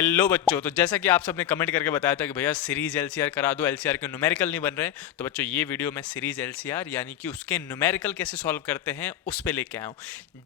Hello बच्चों, तो जैसा कि आप सबने कमेंट करके बताया था कि भैया सीरीज एलसीआर करा दो, एलसीआर के न्यूमेरिकल नहीं बन रहे हैं, तो बच्चों ये वीडियो मैं सीरीज एलसीआर यानी कि उसके न्यूमेरिकल कैसे सॉल्व करते हैं उस पे लेके आया हूँ,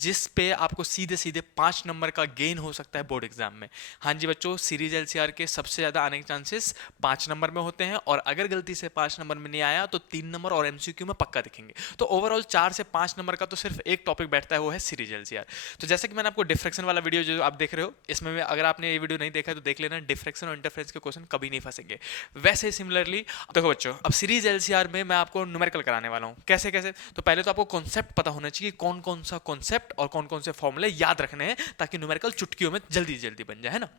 जिस पे आपको सीधे सीधे 5 नंबर का गेन हो सकता है बोर्ड एग्जाम में। हाँ जी बच्चों, सीरीज एलसीआर के सबसे ज़्यादा आने के चांसेस 5 नंबर में होते हैं, और अगर गलती से 5 नंबर में नहीं आया तो 3 नंबर और एमसीक्यू में पक्का दिखेंगे। तो ओवरऑल 4 से 5 नंबर का तो सिर्फ एक टॉपिक बैठता है, वो है सीरीज एलसीआर। तो जैसे कि मैंने आपको डिफ्रेक्शन वाला वीडियो जो आप देख रहे हो, इसमें अगर आपने ये वीडियो नहीं देखा है तो देख लेना, डिफ्रेक्शन और इंटरफेरेंस के क्वेश्चन कभी नहीं फंसेंगे। वैसे सिमिलरली देखो बच्चों, अब सीरीज एलसीआर में मैं आपको न्यूमेरिकल कराने वाला हूँ। कैसे कैसे? तो पहले तो आपको कॉन्सेप्ट पता होना चाहिए, कौन कौन सा कॉन्सेप्ट और कौन कौन से फॉर्मूले याद रखने हैं, ताकि न्यूमेरिकल चुटकियों में जल्दी जल्दी बन जाए, है ना।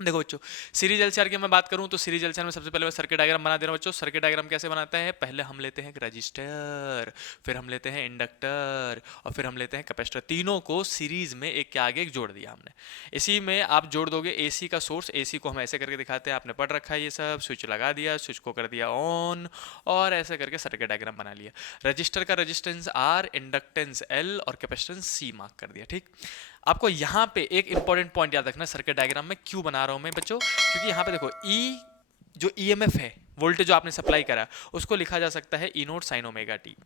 देखो बच्चों, सीरीज एलसीआर की मैं बात करूं तो सीरीज एलसीआर में सबसे पहले मैं सर्किट डायग्राम बना दे रहा हूं बच्चों। सर्किट डायग्राम कैसे बनाता है? पहले हम लेते हैं एक रजिस्टर, फिर हम लेते हैं इंडक्टर, और फिर हम लेते हैं कैपेसिटर। तीनों को सीरीज में एक के आगे एक जोड़ दिया हमने। इसी में आप जोड़ दोगे एसी का सोर्स। एसी को हम ऐसे करके दिखाते हैं, आपने पढ़ रखा है ये सब। स्विच लगा दिया, स्विच को कर दिया ऑन, और ऐसे करके सर्किट डायग्राम बना लिया। रजिस्टर का रेजिस्टेंस आर, इंडक्टेंस एल और कैपेसिटेंस सी मार्क कर दिया। ठीक, आपको यहाँ पे एक इंपॉर्टेंट पॉइंट याद रखना सर्किट डायग्राम में। क्यों बना रहा हूँ मैं बच्चों? क्योंकि यहाँ पे देखो ई जो ईएमएफ है, वोल्टेज जो आपने सप्लाई करा, उसको लिखा जा सकता है ई नोट साइन ओमेगा टी।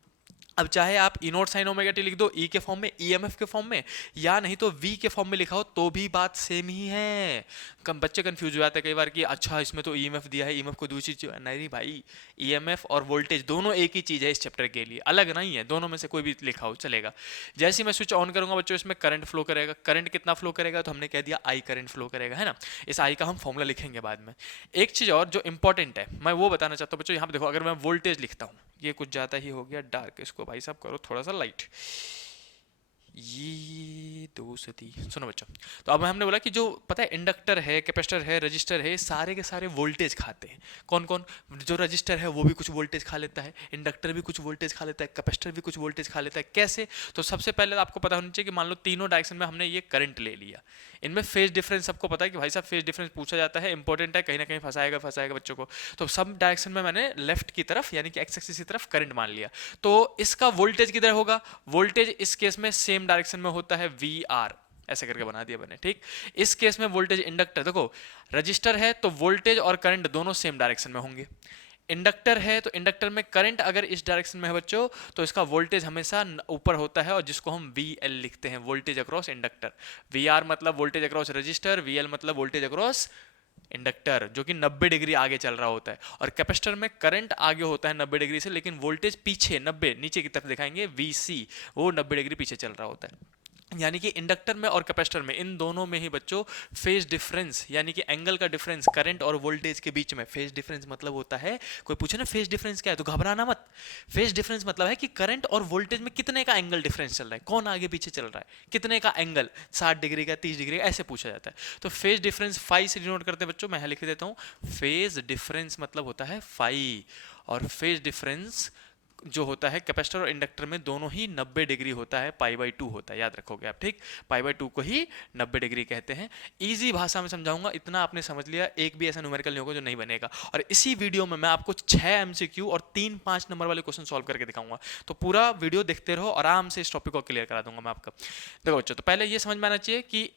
अब चाहे आप ई नोट साइन ओमेगा टी लिख दो ई के फॉर्म में, ईएमएफ के फॉर्म में, या नहीं तो वी के फॉर्म में लिखा हो तो भी बात सेम ही है। कम बच्चे कंफ्यूज हो जाते हैं कई बार कि अच्छा इसमें तो ईएमएफ दिया है, ईएमएफ को दूसरी चीज। नहीं भाई, ईएमएफ और वोल्टेज दोनों एक ही चीज है इस चैप्टर के लिए, अलग नहीं है। दोनों में से कोई भी लिखा हो चलेगा। जैसे ही मैं स्विच ऑन करूंगा बच्चों, इसमें करंट फ्लो करेगा। करंट कितना फ्लो करेगा? तो हमने कह दिया आई करंट फ्लो करेगा, है ना। इस आई का हम फॉर्मूला लिखेंगे बाद में। एक चीज और जो इंपॉर्टेंट है मैं वो बताना चाहता हूँ बच्चों। यहाँ पे देखो, अगर मैं वोल्टेज लिखता हूँ, ये कुछ ज़्यादा ही हो गया डार्क, इसको भाई साहब करो थोड़ा सा लाइट। ये 2 से 3 सुनो बच्चों। तो अब हमने बोला कि जो पता है इंडक्टर है, कैपेसिटर है, रजिस्टर है, सारे के सारे वोल्टेज खाते हैं। कौन कौन? जो रजिस्टर है वो भी कुछ वोल्टेज खा लेता है, इंडक्टर भी कुछ वोल्टेज खा लेता है, कैपेसिटर भी कुछ वोल्टेज खा लेता है। कैसे? तो सबसे पहले आपको पता होना चाहिए कि मान लो तीनों डायरेक्शन में हमने ये करंट ले लिया। इनमें फेज डिफरेंस सबको पता है कि भाई साहब फेज डिफरेंस पूछा जाता है, इंपॉर्टेंट है, कहीं ना कहीं फंसाएगा फंसाएगा बच्चों को। तो सब डायरेक्शन में मैंने लेफ्ट की तरफ यानी कि एक्स एक्सिस की तरफ करंट मान लिया। तो इसका वोल्टेज किधर होगा? वोल्टेज इस केस में सेम डायरेक्शन में होता है, वी आर, ऐसे करके बना दिया मैंने। ठीक, इस केस में वोल्टेज इंडक्टर, देखो रजिस्टर है तो वोल्टेज और करंट दोनों सेम डायरेक्शन में होंगे। इंडक्टर है तो इंडक्टर में करंट अगर इस डायरेक्शन में है बच्चों, तो इसका वोल्टेज हमेशा ऊपर होता है, और जिसको हम वी एल लिखते हैं, voltage across inductor. V R मतलब voltage across resistor, V L मतलब वोल्टेज अक्रॉस इंडक्टर, जो कि 90 डिग्री आगे चल रहा होता है। और कैपेसिटर में करंट आगे होता है 90 डिग्री से, लेकिन वोल्टेज पीछे 90 नीचे की तरफ दिखाएंगे, वी सी, वो 90 डिग्री पीछे चल रहा होता है। यानी कि इंडक्टर में और कैपेसिटर में, इन दोनों में ही बच्चों फेज डिफरेंस यानी कि एंगल का डिफरेंस करंट और वोल्टेज के बीच में, फेज डिफरेंस मतलब होता है, कोई पूछे ना फेज डिफरेंस क्या है तो घबराना मत। फेज डिफरेंस मतलब है कि करंट और वोल्टेज में कितने का एंगल डिफरेंस चल रहा है, कौन आगे पीछे चल रहा है, कितने का एंगल, 60 डिग्री का, 30 डिग्री का, ऐसे पूछा जाता है। तो फेज डिफरेंस फाई से डिनोट करते हैं बच्चों, मैं लिख देता हूँ। फेज डिफरेंस मतलब होता है फाई, और फेज डिफरेंस जो होता है कैपेसिटर और इंडक्टर में दोनों ही 90 डिग्री होता है, पाई बाई 2 होता है, याद रखोगे आप। ठीक, पाई बाई 2 को ही 90 डिग्री कहते हैं। इजी भाषा में समझाऊंगा, इतना आपने समझ लिया, एक भी ऐसा न्यूमेरिकल नहीं होगा जो नहीं बनेगा। और इसी वीडियो में मैं आपको 6 एमसीक्यू और 3 5 नंबर वाले क्वेश्चन सॉल्व करके दिखाऊंगा। तो पूरा वीडियो देखते रहो, आराम से इस टॉपिक को क्लियर करा दूंगा मैं आपका। देखो बच्चों, तो पहले ये समझ में आना चाहिए कि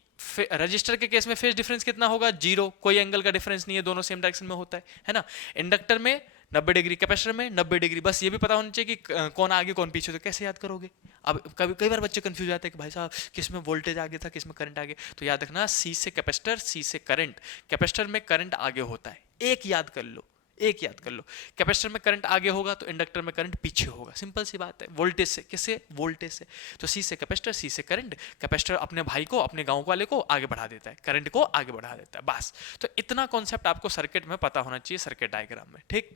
रजिस्टर के केस में फेज डिफरेंस कितना होगा? 0, कोई एंगल का डिफरेंस नहीं है, दोनों सेम डायरेक्शन में होता है ना। इंडक्टर में 90 डिग्री, कैपेसिटर में 90 डिग्री। बस ये भी पता होना चाहिए कि कौन आगे कौन पीछे, तो कैसे याद करोगे? अब कई बार बच्चे कंफ्यूज जाते हैं कि भाई साहब किस में वोल्टेज आगे था, किस में करंट आगे। तो याद रखना, सी से कैपेसिटर, सी से करंट। कैपेसिटर में करंट आगे होता है, एक याद कर लो, एक याद कर लो। कैपेसिटर में करंट आगे होगा तो इंडक्टर में करंट पीछे होगा, सिंपल सी बात है। वोल्टेज से, किससे? वोल्टेज से। तो सी से कैपेसिटर, सी से करंट। कैपेसिटर अपने भाई को, अपने गांव वाले को आगे बढ़ा देता है, करंट को आगे बढ़ा देता है, बस। तो इतना कॉन्सेप्ट आपको सर्किट में पता होना चाहिए, सर्किट डायग्राम में। ठीक,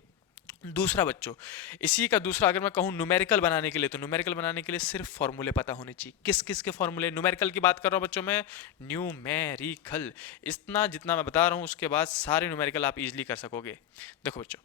दूसरा बच्चों, इसी का दूसरा अगर मैं कहूँ न्यूमेरिकल बनाने के लिए, तो न्यूमेरिकल बनाने के लिए सिर्फ फॉर्मूले पता होने चाहिए। किस किस के फॉर्मूले? न्यूमेरिकल की बात कर रहा हूँ बच्चों मैं, न्यूमेरिकल, इतना जितना मैं बता रहा हूँ उसके बाद सारे न्यूमेरिकल आप इजीली कर सकोगे। देखो बच्चों,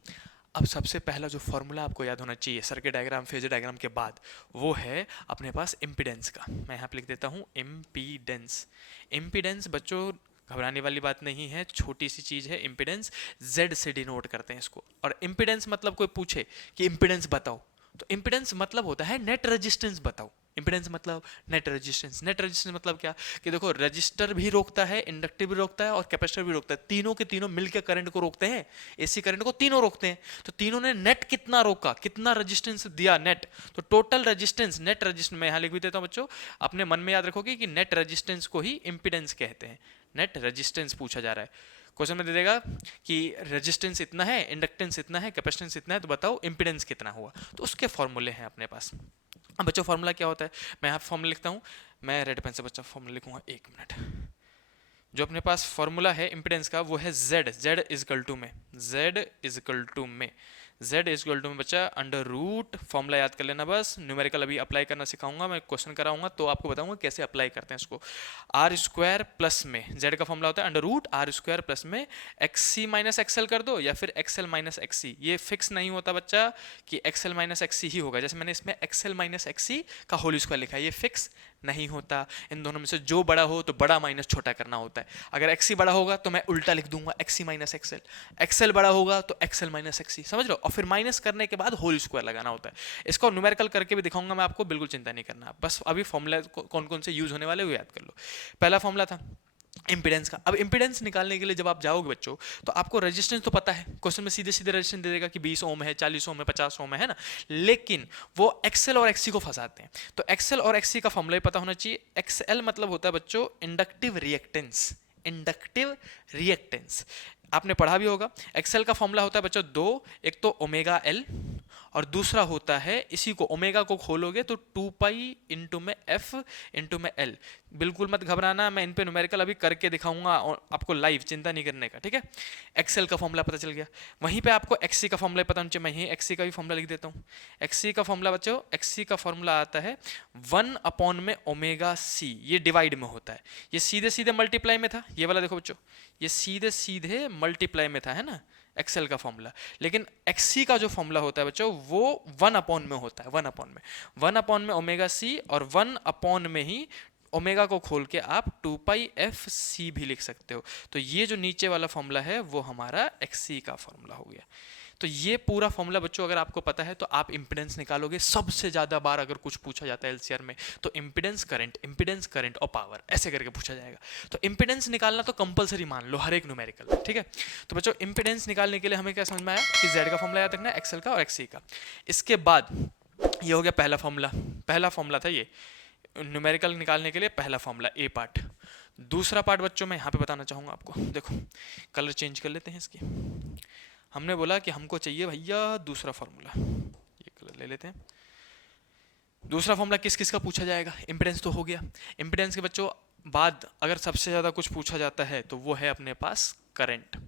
अब सबसे पहला जो फॉर्मूला आपको याद होना चाहिए सर्किट डायग्राम, फेजर डायग्राम के बाद, वो है अपने पास इम्पीडेंस का। मैं यहाँ पे लिख देता हूँ इम्पीडेंस। इम्पीडेंस बच्चों घबराने वाली बात नहीं है, छोटी सी चीज़ है। इम्पीडेंस Z से डिनोट करते हैं इसको। और इम्पीडेंस मतलब कोई पूछे कि इम्पीडेंस बताओ, तो इम्पीडेंस मतलब होता है नेट रेजिस्टेंस बताओ। इम्पीडेंस मतलब नेट रेजिस्टेंस। नेट रेजिस्टेंस मतलब क्या कि देखो रजिस्टर भी रोकता है, इंडक्टिव भी रोकता है और कैपेसिटर भी रोकता है, तीनों के तीनों मिलकर करंट को रोकते हैं, एसी करंट को तीनों रोकते हैं। तो तीनों ने नेट कितना रोका, कितना रेजिस्टेंस दिया नेट, तो टोटल रेजिस्टेंस, नेट रेजिस्टेंस मैं यहां लिख भी देता हूं बच्चों, अपने मन में याद रखोगे कि नेट रेजिस्टेंस को ही इंपीडेंस कहते हैं। नेट रेजिस्टेंस पूछा जा रहा है, क्वेश्चन में दे देगा कि रेजिस्टेंस इतना है, इंडक्टेंस इतना है, कैपेसिटेंस इतना है, तो बताओ इंपीडेंस कितना हुआ। तो उसके फॉर्मूले हैं अपने पास। अब बच्चों फॉर्मूला क्या होता है, मैं यहाँ फॉर्मूला लिखता हूँ, मैं रेड पेन से बच्चा फॉर्मूला लिखूंगा, एक मिनट। जो अपने पास फॉर्मूला है इंपीडेंस का वो है Z, Z is equal to में, Z इज इक्वल टू में, Z इज इक्वल टू में बच्चा अंडर रूट, फॉर्मूला याद कर लेना बस, न्यूमेरिकल अभी अप्लाई करना सिखाऊंगा मैं, क्वेश्चन कराऊंगा तो आपको बताऊंगा कैसे अप्लाई करते हैं इसको। आर स्क्वायर प्लस में Z का फॉर्मूला होता है under root R square plus में XC माइनस एक्सएल कर दो या फिर XL माइनस XC, ये फिक्स नहीं होता बच्चा कि XL माइनस XC ही होगा, जैसे मैंने इसमें XL माइनस XC का होल स्क्वायर लिखा है, ये फिक्स नहीं होता। इन दोनों में से जो बड़ा हो तो बड़ा माइनस छोटा करना होता है। अगर XC बड़ा होगा तो मैं उल्टा लिख दूंगा XC माइनस XL, XL बड़ा होगा तो XL माइनस XC, समझ लो, और फिर माइनस करने के बाद होल स्क्वायर लगाना होता है। इसको न्यूमेरिकल करके भी दिखाऊंगा मैं आपको, बिल्कुल चिंता नहीं करना, बस अभी फॉर्मूला कौन कौन से यूज होने वाले वो याद कर लो। पहला फॉर्मूला था इंपीडेंस का। अब इंपीडेंस निकालने के लिए जब आप जाओगे बच्चों तो आपको रेजिस्टेंस तो पता है, क्वेश्चन में सीधे सीधे रेजिस्टेंस दे देगा कि 20 ओम है, 40 ओम है, 50 ओम है ना, लेकिन वो एक्सएल और एक्सी को फंसाते हैं। तो एक्सएल और एक्सी का फॉर्मूला पता होना चाहिए। एक्सएल मतलब होता है बच्चों इंडक्टिव रिएक्टेंस, इंडक्टिव रिएक्टेंस आपने पढ़ा भी होगा। एक्सएल का फॉर्मूला होता है बच्चों दो, एक तो ओमेगा एल और दूसरा होता है, इसी को ओमेगा को खोलोगे तो 2 पाई इंटू में एफ इंटू में एल। बिल्कुल मत घबराना, मैं इन पे न्यूमेरिकल अभी करके दिखाऊंगा आपको लाइव, चिंता नहीं करने का, ठीक है। एक्सएल का फॉर्मूला पता चल गया, वहीं पे आपको एक्सी का फॉर्मूला पता होना चाहिए। मैं यही एक्सी का भी फॉर्मूला लिख देता हूँ। एक्सी का फॉर्मूला बच्चों, एक्सी का फॉर्मूला आता है 1 अपॉन में ओमेगा सी, ये डिवाइड में होता है, ये सीधे सीधे मल्टीप्लाई में था, ये वाला देखो बच्चों, ये सीधे सीधे मल्टीप्लाई में था, है ना एक्सेल का फॉर्मूला। लेकिन एक्सी का जो फॉर्मूला होता है बच्चों वो 1 अपॉन में होता है, 1 अपॉन में, 1 अपॉन में ओमेगा सी, और 1 अपॉन में ही ओमेगा को खोल के आप 2 पाई एफ सी भी लिख सकते हो। तो ये जो नीचे वाला फॉर्मूला है वो हमारा एक्सी का फॉर्मूला हो गया। तो ये पूरा फॉर्मूला बच्चों अगर आपको पता है तो आप इंपीडेंस निकालोगे। सबसे ज्यादा बार अगर कुछ पूछा जाता है एलसीआर में तो इंपीडेंस करंट और पावर ऐसे करके पूछा जाएगा। तो इंपीडेंस निकालना तो कंपलसरी मान लो हर एक न्यूमेरिकल में, ठीक है। तो बच्चों इंपीडेंस निकालने के लिए हमें क्या समझ में आया कि जेड का फॉर्मूला याद रखना है, एक्सएल का और एक्सी का। इसके बाद ये हो गया पहला फॉर्मूला था ये न्यूमेरिकल निकालने के लिए, पहला फॉर्मूला ए पार्ट। दूसरा पार्ट बच्चों मैं यहाँ पे बताना चाहूँगा आपको, देखो कलर चेंज कर लेते हैं इसकी। हमने बोला कि हमको चाहिए भैया दूसरा फॉर्मूला, ये कलर ले लेते हैं। दूसरा फॉर्मूला किस किस का पूछा जाएगा, इंपीडेंस तो हो गया। इंपीडेंस के बच्चों बाद अगर सबसे ज़्यादा कुछ पूछा जाता है तो वो है अपने पास करंट।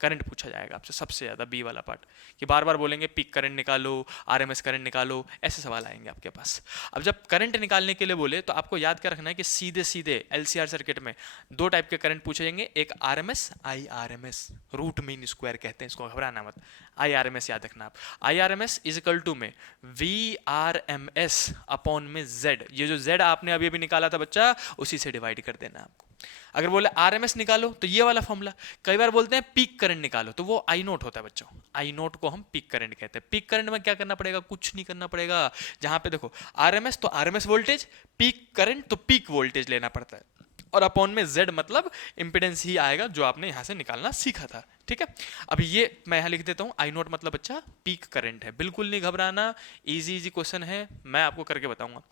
करंट पूछा जाएगा आपसे सबसे ज़्यादा, बी वाला पार्ट, कि बार बार बोलेंगे पीक करंट निकालो, आरएमएस करंट निकालो, ऐसे सवाल आएंगे आपके पास। अब जब करंट निकालने के लिए बोले तो आपको याद क्या रखना है कि सीधे सीधे एलसीआर सर्किट में दो टाइप के करंट पूछे जाएंगे, एक आरएमएस, आई आरएमएस, रूट मीन स्क्वायर कहते हैं इसको, घबराना मत, आई आरएमएस याद रखना आप। I RMS is equal to में V R M S upon में जेड, ये जो जेड आपने अभी अभी निकाला था बच्चा उसी से डिवाइड कर देना आपको। अगर बोले आरएमएस निकालो तो ये वाला फॉर्मूला। कई बार बोलते हैं पीक करंट निकालो तो वो आई नोट होता है बच्चों, आई नोट को हम पीक करंट कहते हैं। पीक करंट में क्या करना पड़ेगा, कुछ नहीं करना पड़ेगा। जहां पे देखो आरएमएस तो आरएमएस वोल्टेज, पीक करंट तो पीक वोल्टेज लेना पड़ता है, और अपॉन में जेड मतलब इंपीडेंस ही आएगा जो आपने यहां से निकालना सीखा था, ठीक है। अब ये मैं यहां लिख देता हूं, आई नोट मतलब बच्चा पीक करंट है, बिल्कुल नहीं घबराना, इजी इजी क्वेश्चन है, मैं आपको करके बताऊंगा।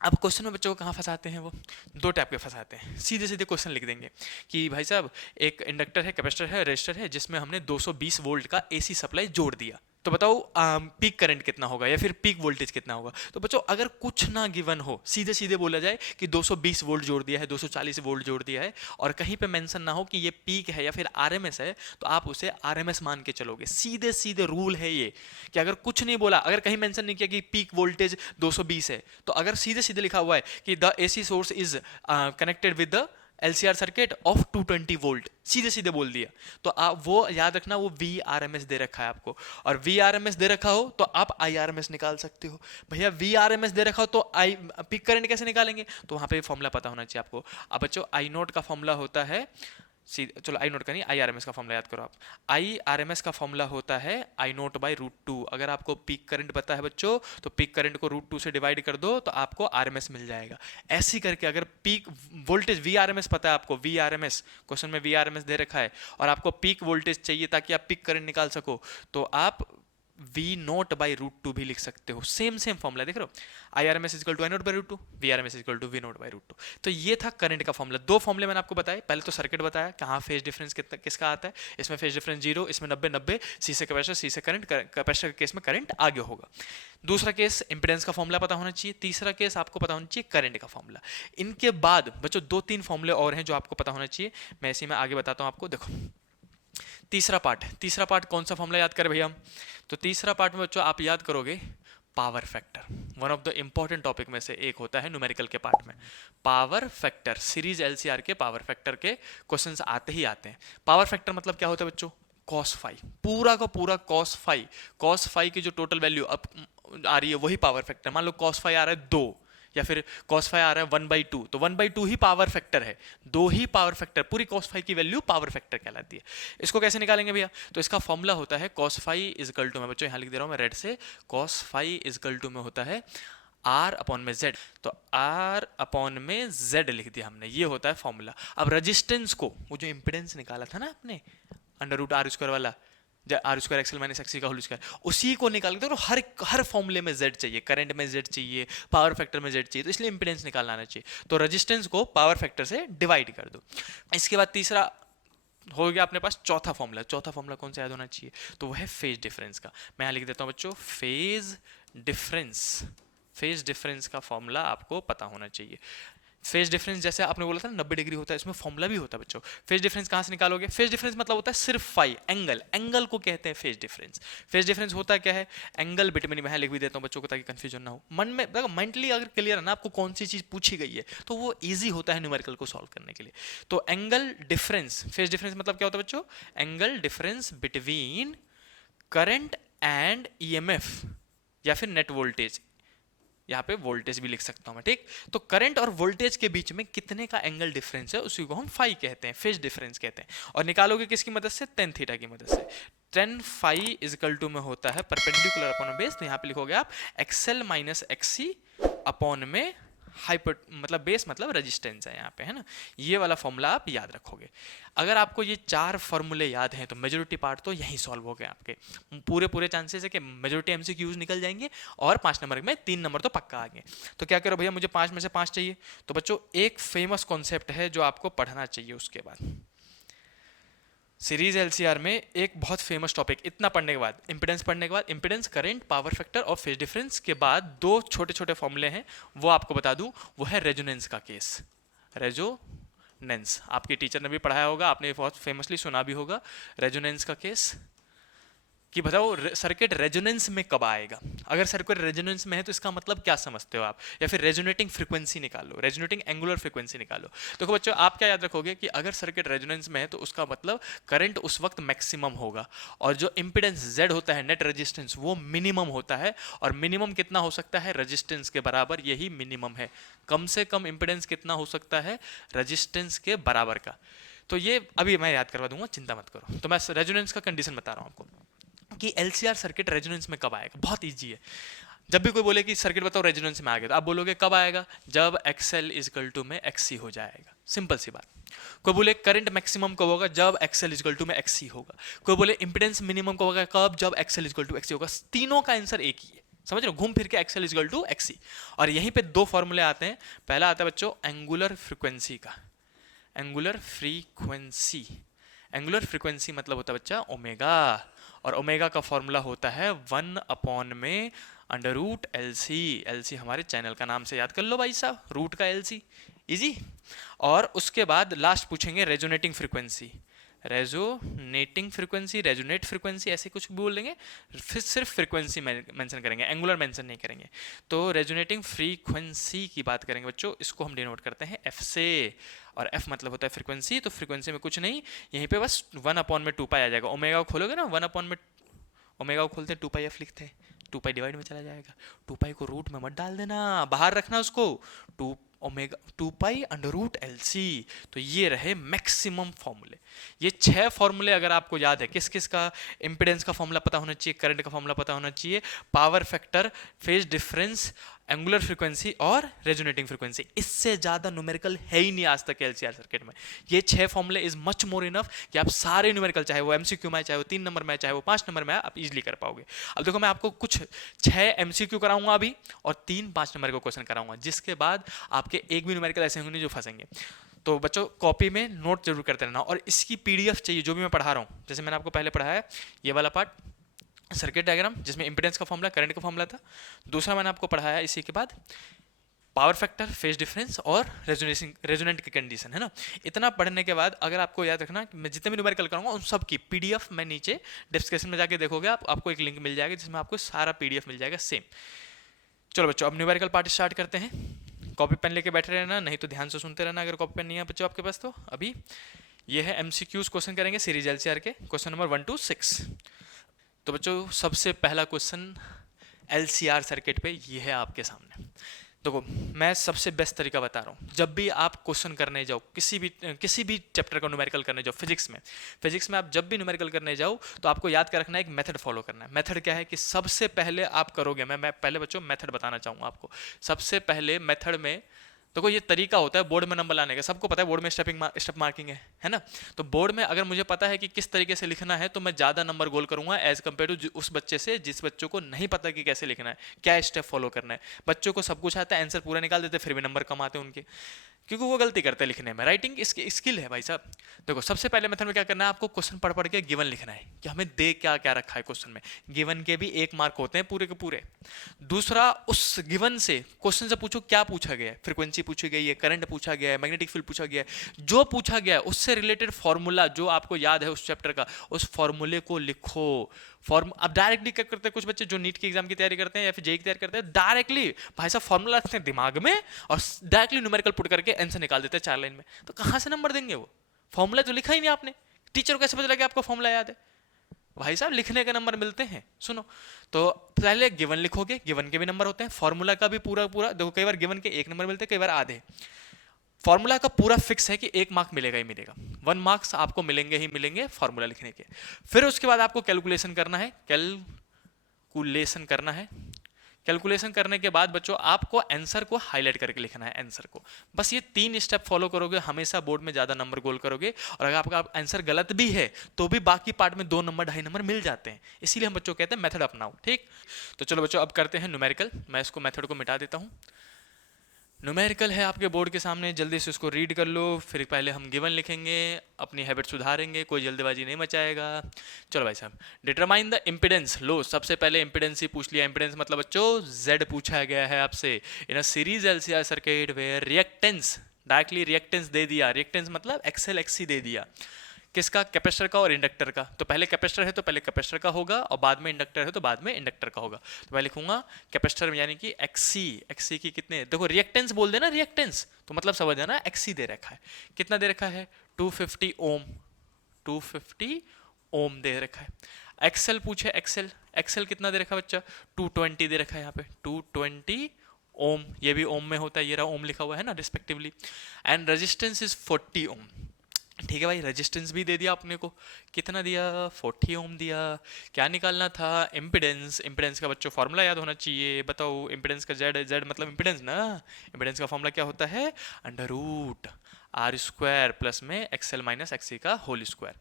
अब क्वेश्चन में बच्चों को कहाँ फंसाते हैं, वो दो टाइप के फंसाते हैं। सीधे सीधे क्वेश्चन लिख देंगे कि भाई साहब एक इंडक्टर है, कैपेसिटर है, रेजिस्टर है, जिसमें हमने 220 वोल्ट का एसी सप्लाई जोड़ दिया, तो बताओ पीक करंट कितना होगा या फिर पीक वोल्टेज कितना होगा। तो बच्चों अगर कुछ ना गिवन हो, सीधे सीधे बोला जाए कि 220 वोल्ट जोड़ दिया है, 240 वोल्ट जोड़ दिया है, और कहीं पे मेंशन ना हो कि ये पीक है या फिर आरएमएस है, तो आप उसे आरएमएस मान के चलोगे। सीधे सीधे रूल है ये कि अगर कुछ नहीं बोला, अगर कहीं मेंशन नहीं किया कि पीक वोल्टेज 220 है, तो अगर सीधे सीधे लिखा हुआ है कि the AC source is connected with the LCR circuit of 220 volt, सीधे सीधे बोल दिया, तो आप वो याद रखना, वो वी आर एम एस दे रखा है आपको, और वी आर एम एस दे रखा हो तो आप आई आर एम एस निकाल सकते हो। भैया वी आर एम एस दे रखा हो तो आई पीक करंट कैसे निकालेंगे, तो वहां पे फॉर्मूला पता होना चाहिए आपको। अब बच्चों आई नोट का फॉर्मूला होता है चलो आई नोट करिए, आई आर एम एस का फॉर्मूला याद करो आप। आई आर एम एस का फॉर्मूला होता है आई नोट बाई रूट टू। अगर आपको पीक करंट पता है बच्चों, तो पीक करंट को रूट टू से डिवाइड कर दो तो आपको आर एम एस मिल जाएगा। ऐसे करके अगर peak voltage V R M S पता है आपको, V R M S question में वी आर एम एस दे रखा है, और आपको पीक वोल्टेज चाहिए ताकि आप पीक करंट निकाल सको, तो आप V naught by root two भी लिख सकते हो। सेम सेम फॉर्मूला देख रहे हो, I R M S equal to I naught by root two, V R M S equal to V naught by root two. तो ये था करंट का फॉर्मूला। दो फॉर्मूले मैंने आपको बताए, पहले तो सर्किट बताया कहाँ फेज डिफरेंस किसका आता है, इसमें फेज डिफरेंस 0, इसमें 90-90, सी से कैपेसिटर, सी से करंट, कैपेसिटर के केस में करंट आगे होगा। दूसरा केस इंपेडेंस का फॉर्मूला पता होना चाहिए, तीसरा केस आपको पता होना चाहिए करंट का फॉर्मूला। इनके बाद बच्चों 2-3 फॉर्मूले और हैं जो आपको पता होना चाहिए, मैं इसी में आगे बताता हूँ आपको। देखो तीसरा पार्ट कौन सा फॉर्मूला याद करें भैया हम, तो तीसरा पार्ट में बच्चों आप याद करोगे power factor. One of the important topic में से एक होता है न्यूमेरिकल के पार्ट में पावर फैक्टर। सीरीज एलसीआर के पावर फैक्टर के क्वेश्चंस आते ही आते हैं। पावर फैक्टर मतलब क्या होता है बच्चों, कॉस फाई, पूरा का पूरा कॉस फाई की जो टोटल वैल्यू अब आ रही है वही पावर फैक्टर। मान लो कॉस फाई आ रहा है 2, या फिर कॉस फाई आ रहा है 1/2, तो 1/2 ही पावर फैक्टर है, 2 ही पावर फैक्टर, पूरी कॉस फाई की वैल्यू पावर फैक्टर कहलाती है। इसको कैसे निकालेंगे भैया, तो इसका फॉर्मूला होता है कॉस फाई इजकल टू, मैं बच्चों यहाँ लिख दे रहा हूँ मैं रेड से, कॉस फाई इजकल टू में होता है आर अपॉन में जेड, तो आर अपॉन में जेड लिख दिया हमने, ये होता है फॉर्मूला। अब रेजिस्टेंस को, वो जो इंपेडेंस निकाला था ना आपने अंडर रूट आर स्क्वायर वाला, R square XL minus XC का होल स्क्वायर, उसी को निकाल के, तो हर फॉर्मूले में जेड चाहिए, करंट में जेड चाहिए, पावर फैक्टर में जेड चाहिए, तो इसलिए इंपेडेंस निकालना आना चाहिए। तो रेजिस्टेंस को पावर फैक्टर से डिवाइड कर दो। इसके बाद तीसरा हो गया अपने पास चौथा फॉर्मूला कौन सा याद होना चाहिए, तो वो है फेज डिफरेंस का। मैं यहाँ लिख देता हूँ बच्चों फेज डिफरेंस का फॉर्मूला आपको पता होना चाहिए। फेज डिफरेंस जैसे आपने बोला था 90 डिग्री होता है, इसमें फॉर्मूला भी होता है बच्चों। फेज डिफरेंस कहाँ से निकालोगे, फेज डिफरेंस मतलब होता है सिर्फ फाई, एंगल को कहते हैं फेज डिफरेंस। फेज डिफरेंस होता क्या है, एंगल बिटवीन, मैं लिख भी देता हूँ बच्चों को ताकि कंफ्यूजन ना हो। मन में मेंटली अगर क्लियर है ना आपको कौन सी चीज पूछी गई है, तो वो ईजी होता है न्यूमेरिकल को सॉल्व करने के लिए। तो एंगल डिफरेंस, फेज डिफरेंस मतलब क्या होता है बच्चों, angle difference between current and EMF या फिर नेट वोल्टेज, यहाँ पे वोल्टेज भी लिख सकता हूँ मैं, ठीक। तो करंट और वोल्टेज के बीच में कितने का एंगल डिफरेंस है उसी को हम फाई कहते हैं, फेज डिफरेंस कहते हैं। और निकालोगे किसकी मदद से, tan थीटा की मदद से। tan फाई इजकल टू में होता है परपेंडिकुलर अपॉन बेस, तो यहाँ पे लिखोगे आप एक्सएल माइनस एक्सी अपॉन में हाइपर, मतलब बेस मतलब रेजिस्टेंस है यहाँ पे, है ना। ये वाला फॉर्मूला आप याद रखोगे। अगर आपको ये 4 फॉर्मूले याद हैं तो मेजोरिटी पार्ट तो यहीं सॉल्व हो गए आपके। पूरे चांसेस है कि मेजोरिटी एमसीक्यूज निकल जाएंगे और 5 नंबर में 3 नंबर तो पक्का आ गए। तो क्या करो भैया, मुझे 5 में से 5 चाहिए, तो बच्चों एक फेमस कॉन्सेप्ट है जो आपको पढ़ना चाहिए। उसके बाद सीरीज एलसीआर में एक बहुत फेमस टॉपिक, इतना पढ़ने के बाद, इंपेडेंस पढ़ने के बाद, इंपेडेंस, करंट, पावर फैक्टर और फेज डिफरेंस के बाद 2 छोटे फॉर्मूले हैं, वो आपको बता दूं, वो है रेजोनेंस का केस। रेजोनेंस आपके टीचर ने भी पढ़ाया होगा, आपने बहुत फेमसली सुना भी होगा, रेजोनेंस का केस, कि बताओ सर्किट रेजोनेंस में कब आएगा। अगर सर्किट रेजोनेंस में है तो इसका मतलब क्या समझते हो आप, या फिर रेजोनेटिंग फ्रीक्वेंसी निकालो, रेजोनेटिंग एंगुलर फ्रीक्वेंसी निकालो। देखो बच्चों आप क्या याद रखोगे कि अगर सर्किट रेजोनेंस में है तो उसका मतलब करंट उस वक्त मैक्सिमम होगा, और जो इंपेडेंस Z होता है, नेट रेजिस्टेंस, वो मिनिमम होता है। और मिनिमम कितना हो सकता है, रेजिस्टेंस के बराबर, यही मिनिमम है। कम से कम इंपेडेंस कितना हो सकता है, रेजिस्टेंस के बराबर का। तो ये अभी मैं याद करवा दूंगा, चिंता मत करो। तो मैं रेजोनेंस का कंडीशन बता रहा हूँ आपको कि एलसीआर सर्किट रेजोनेंस में कब आएगा। बहुत इजी है, जब भी कोई बोले कि सर्किट बताओ रेजोनेंस में आ गया, तो आप बोलोगे कब आएगा, जब एक्सएल इजकल टू में एक्सी हो जाएगा, सिंपल सी बात। कोई बोले करंट मैक्सिमम कब होगा, जब एक्सएल इजकल टू में एक्सी होगा। कोई बोले इंपेडेंस मिनिमम कब होगा, कब, जब एक्सएल इजकल टू एक्सी होगा। तीनों का आंसर एक ही है, समझ रहे हो, घूम फिर के एक्सएल इजकल टू एक्सी। और यहीं पे 2 फॉर्मूले आते हैं। पहला आता है बच्चों एंगुलर फ्रीक्वेंसी का, एंगुलर फ्रीक्वेंसी मतलब होता है बच्चा ओमेगा, और ओमेगा का फॉर्मूला होता है 1 अपॉन में अंडर रूट एलसी हमारे चैनल का नाम से याद कर लो भाई साहब, रूट का एलसी, इजी। और उसके बाद लास्ट पूछेंगे रेजोनेटिंग फ्रीक्वेंसी, रेजोनेट फ्रीक्वेंसी ऐसे कुछ बोल देंगे, फिर सिर्फ फ्रीक्वेंसी मेंशन करेंगे, एंगुलर मेंशन नहीं करेंगे। तो रेजोनेटिंग फ्रीक्वेंसी की बात करेंगे बच्चों, इसको हम डिनोट करते हैं एफ से, और एफ मतलब होता है फ्रीक्वेंसी। तो फ्रीक्वेंसी में कुछ नहीं, यहीं पे बस 1 अपॉन में 2 पाई आ जाएगा। ओमेगा को खोलोगे ना, 1 अपॉन में ओमेगा को खोलते हैं 2 पाई एफ लिखते हैं, टू पाई डिवाइड में चला जाएगा। टू पाई को रूट में मत डाल देना, बाहर रखना उसको। Two omega two pi under root L C. तो ये रहे मैक्सिमम फॉर्मूले। ये 6 फॉर्मूले अगर आपको याद है, किस किस का, इम्पिडेंस का फॉर्मूला पता होना चाहिए, करंट का फॉर्मूला पता होना चाहिए, power factor, phase difference, angular frequency और रेजोनेटिंग फ्रीक्वेंसी। इससे ज्यादा न्यूमेरिकल है ही नहीं आज तक एलसीआर सर्किट में। ये 6 फॉर्मूले इज मच मोर इनफ कि आप सारे न्यूमेरिकल, चाहे वो एमसीक्यू में, चाहे वो 3 नंबर में, चाहे वो 5 नंबर में, आप इजीली कर पाओगे। अब देखो मैं आपको कुछ 6 एमसीक्यू कराऊंगा अभी और 3 5 नंबर के क्वेश्चन कराऊंगा, जिसके बाद आपके एक भी न्यूमेरिकल ऐसे होंगे जो फंसेंगे। तो बच्चों कॉपी में नोट जरूर करते रहना, और इसकी पीडीएफ चाहिए जो भी मैं पढ़ा रहा हूँ। जैसे मैंने आपको पहले पढ़ाया ये वाला पार्ट, सर्किट डायग्राम, जिसमें इंपेडेंस का फॉर्मूला, करंट का फॉर्मूला था। दूसरा मैंने आपको पढ़ाया इसी के बाद पावर फैक्टर, फेज डिफरेंस और रेजोनेंट की कंडीशन, है ना। इतना पढ़ने के बाद अगर आपको याद रखना कि मैं जितने भी न्यूमेरिकल कराऊंगा उन सब की पीडीएफ मैं नीचे डिस्क्रिप्शन में जाके देखोगे आपको एक लिंक मिल जाएगा जिसमें आपको सारा पीडीएफ मिल जाएगा सेम। चलो बच्चों अब न्यूमेरिकल पार्ट स्टार्ट करते हैं। कॉपी पेन लेके बैठे रहना, नहीं तो ध्यान से सुनते रहना अगर कॉपी पेन नहीं है बच्चों आपके पास। तो अभी ये है एमसीक्यूज क्वेश्चन करेंगे सीरीज एलसीआर के, क्वेश्चन नंबर 1 to 6। तो बच्चों सबसे पहला क्वेश्चन एलसीआर सर्किट पे ये है आपके सामने। देखो मैं सबसे बेस्ट तरीका बता रहा हूँ, जब भी आप क्वेश्चन करने जाओ, किसी भी चैप्टर का न्यूमेरिकल करने जाओ, फिजिक्स में आप जब भी न्यूमेरिकल करने जाओ तो आपको याद कर रखना है, एक मेथड फॉलो करना है। मेथड क्या है कि सबसे पहले आप करोगे, मैं पहले बच्चों मेथड बताना चाहूँगा आपको। सबसे पहले मेथड में देखो ये तरीका होता है बोर्ड में नंबर लाने का, सबको पता है बोर्ड में स्टेप मार्किंग है ना। तो बोर्ड में अगर मुझे पता है कि किस तरीके से लिखना है तो मैं ज़्यादा नंबर गोल करूंगा एज कम्पेयर टू उस बच्चे से जिस बच्चों को नहीं पता कि कैसे लिखना है, क्या स्टेप फॉलो करना है। बच्चों को सब कुछ आता है, आंसर पूरा निकाल देते, फिर भी नंबर कम आते हैं उनके, क्योंकि वो गलती करते हैं लिखने में। राइटिंग इसकी स्किल है भाई साहब। देखो सबसे पहले मेथड में क्या करना है, आपको क्वेश्चन पढ़ पढ़ के गिवन लिखना है कि हमें दे क्या क्या रखा है क्वेश्चन में। गिवन के भी 1 मार्क होते हैं पूरे के पूरे। दूसरा, उस गिवन से क्वेश्चन से पूछो क्या पूछा गया है। फ्रीक्वेंसी पूछी गई है, करंट पूछा गया है, मैग्नेटिक फील्ड पूछा गया है। जो पूछा गया है उससे रिलेटेड फॉर्मूला जो आपको याद है उस चैप्टर का, उस फॉर्मूले को लिखो। फॉर्म अब डायरेक्टली क्या करते हैं कुछ बच्चे जो नीट की एग्जाम की तैयारी करते हैं या फिर जेई की तैयारी करते हैं, डायरेक्टली भाई साहब फॉर्मूला रखते हैं दिमाग में और डायरेक्टली न्यूमेरिकल पुट करके आंसर निकाल देते हैं 4 लाइन में। तो कहां से नंबर देंगे वो? फॉर्मूला तो लिखा ही नहीं आपने, टीचर को कैसे पता लगे आपको फॉर्मूला याद है? भाई साहब लिखने के नंबर मिलते हैं। सुनो, तो पहले गिवन लिखोगे, गिवन के भी नंबर होते हैं, फॉर्मूला का भी पूरा पूरा देखो, कई बार गिवन के 1 नंबर मिलते हैं, कई बार आधे। फॉर्मूला का पूरा फिक्स है कि 1 मार्क मिलेगा ही मिलेगा, 1 मार्क्स आपको मिलेंगे ही मिलेंगे फॉर्मूला लिखने के। फिर उसके बाद आपको कैलकुलेशन करना है, कैलकुलेशन करने के बाद बच्चों आपको आंसर को हाईलाइट करके लिखना है, आंसर को। बस ये 3 स्टेप फॉलो करोगे, हमेशा बोर्ड में ज्यादा नंबर गोल करोगे। और अगर आपका आंसर गलत भी है तो भी बाकी पार्ट में 2 नंबर 2.5 नंबर मिल जाते हैं। इसीलिए हम बच्चों कहते हैं मेथड अपनाओ, ठीक। तो चलो बच्चों अब करते हैं न्यूमेरिकल। मैं इसको मेथड को मिटा देता हूँ। न्यूमेरिकल है आपके बोर्ड के सामने, जल्दी से उसको रीड कर लो। फिर पहले हम गिवन लिखेंगे, अपनी हैबिट सुधारेंगे, कोई जल्दबाजी नहीं मचाएगा। चलो भाई साहब, डिटरमाइन द इम्पिडेंस। लो सबसे पहले इम्पिडेंस ही पूछ लिया। इम्पिडेंस मतलब बच्चों Z पूछा गया है आपसे। In a series LCR circuit where reactance, directly reactance दे दिया। रिएक्टेंस मतलब एक्सएल एक्सी दे दिया। किसका? कैपेसिटर का और इंडक्टर का। तो पहले कैपेसिटर है तो पहले कैपेसिटर का होगा, और बाद में इंडक्टर है तो बाद में इंडक्टर का होगा। तो मैं लिखूंगा कैपेसिटर यानी कि एक्सी। एक्सी की कितने, देखो रिएक्टेंस बोल देना, रिएक्टेंस तो मतलब समझ जाना एक्सी दे रखा है। कितना दे रखा है? 250 ओम, 250 ओम दे रखा है। एक्सेल पूछे, एक्सेल, एक्सेल कितना दे रखा है बच्चा? 220 दे रखा है यहाँ पे, 220 ओम। ये भी ओम में होता है, ये रहा ओम लिखा हुआ है ना रिस्पेक्टिवली। एंड रेजिस्टेंस इज 40 ओम। ठीक है भाई, रेजिस्टेंस भी दे दिया आपने को। कितना दिया? 40 ओम दिया। क्या निकालना था? इम्पिडेंस। इम्पिडेंस का बच्चों फॉर्मूला याद होना चाहिए। बताओ इम्पिडेंस का जेड मतलब इम्पिडेंस ना। इम्पिडेंस का फॉर्मूला क्या होता है? Under root R square plus में एक्सएल माइनस एक्सी का होल स्क्वायर।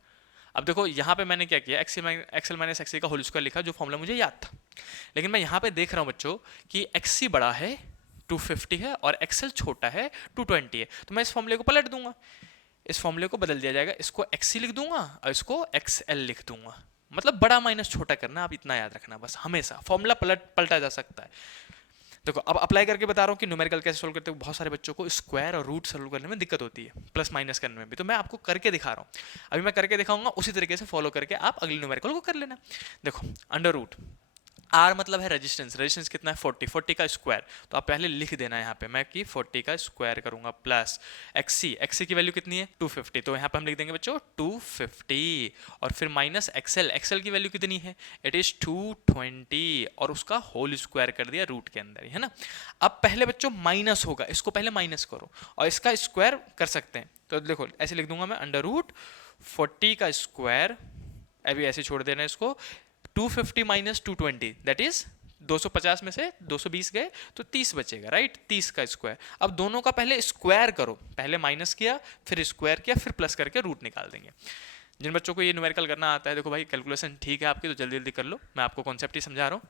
अब देखो यहाँ पे मैंने क्या किया, एक्सएल माइनस एक्सी का होल स्क्वायर लिखा, जो फॉर्मूला मुझे याद था। लेकिन मैं यहाँ पे देख रहा हूँ बच्चों कि एक्सी बड़ा है 250 है और एक्सएल छोटा है 220 है, तो मैं इस फॉर्मूले को पलट दूंगा। इस फॉर्मूले को बदल दिया जाएगा, इसको एक्सी लिख दूंगा और इसको एक्सएल लिख दूंगा। मतलब बड़ा माइनस छोटा करना, आप इतना याद रखना बस। हमेशा फॉर्मूला पलटा जा सकता है। देखो अब अप्लाई करके बता रहा हूँ कि न्यूमेरिकल कैसे सोल्व करते हैं। बहुत सारे बच्चों को स्क्वायर और रूट सोल्व करने में दिक्कत होती है, प्लस माइनस करने में भी। तो मैं आपको करके दिखा रहा हूँ, अभी मैं करके दिखाऊंगा, उसी तरीके से फॉलो करके आप अगले न्यूमेरिकल को कर लेना। देखो अंडर रूट आर मतलब है रेजिस्टेंस, रेजिस्टेंस कितना है 40, 40 का स्क्वायर, तो आप पहले लिख देना यहाँ पे मैं कि 40 का स्क्वायर करूंगा प्लस एक्सी, एक्सी की वैल्यू कितनी है 250, तो यहाँ पे हम लिख देंगे बच्चों 250 और फिर माइनस एक्सएल, एक्सएल की वैल्यू कितनी है इट इज 220 और उसका होल स्क्वायर कर दिया रूट के अंदर, है ना। अब पहले बच्चों माइनस होगा, इसको पहले माइनस करो और इसका स्क्वायर कर सकते हैं, तो देखो ऐसे लिख दूंगा मैं अंडर रूट 40 का स्क्वायर, अभी ऐसे छोड़ देना इसको, 250 माइनस 220 दैट इज 250 में से 220 गए तो 30 बचेगा, राइट, 30 का स्क्वायर। अब दोनों का पहले स्क्वायर करो, पहले माइनस किया फिर स्क्वायर किया फिर प्लस करके रूट निकाल देंगे। जिन बच्चों को ये न्यूमेरिकल करना आता है, देखो भाई कैलकुलेशन ठीक है आपकी, तो जल्दी जल्दी कर लो, मैं आपको कॉन्सेप्ट ही समझा रहा हूँ।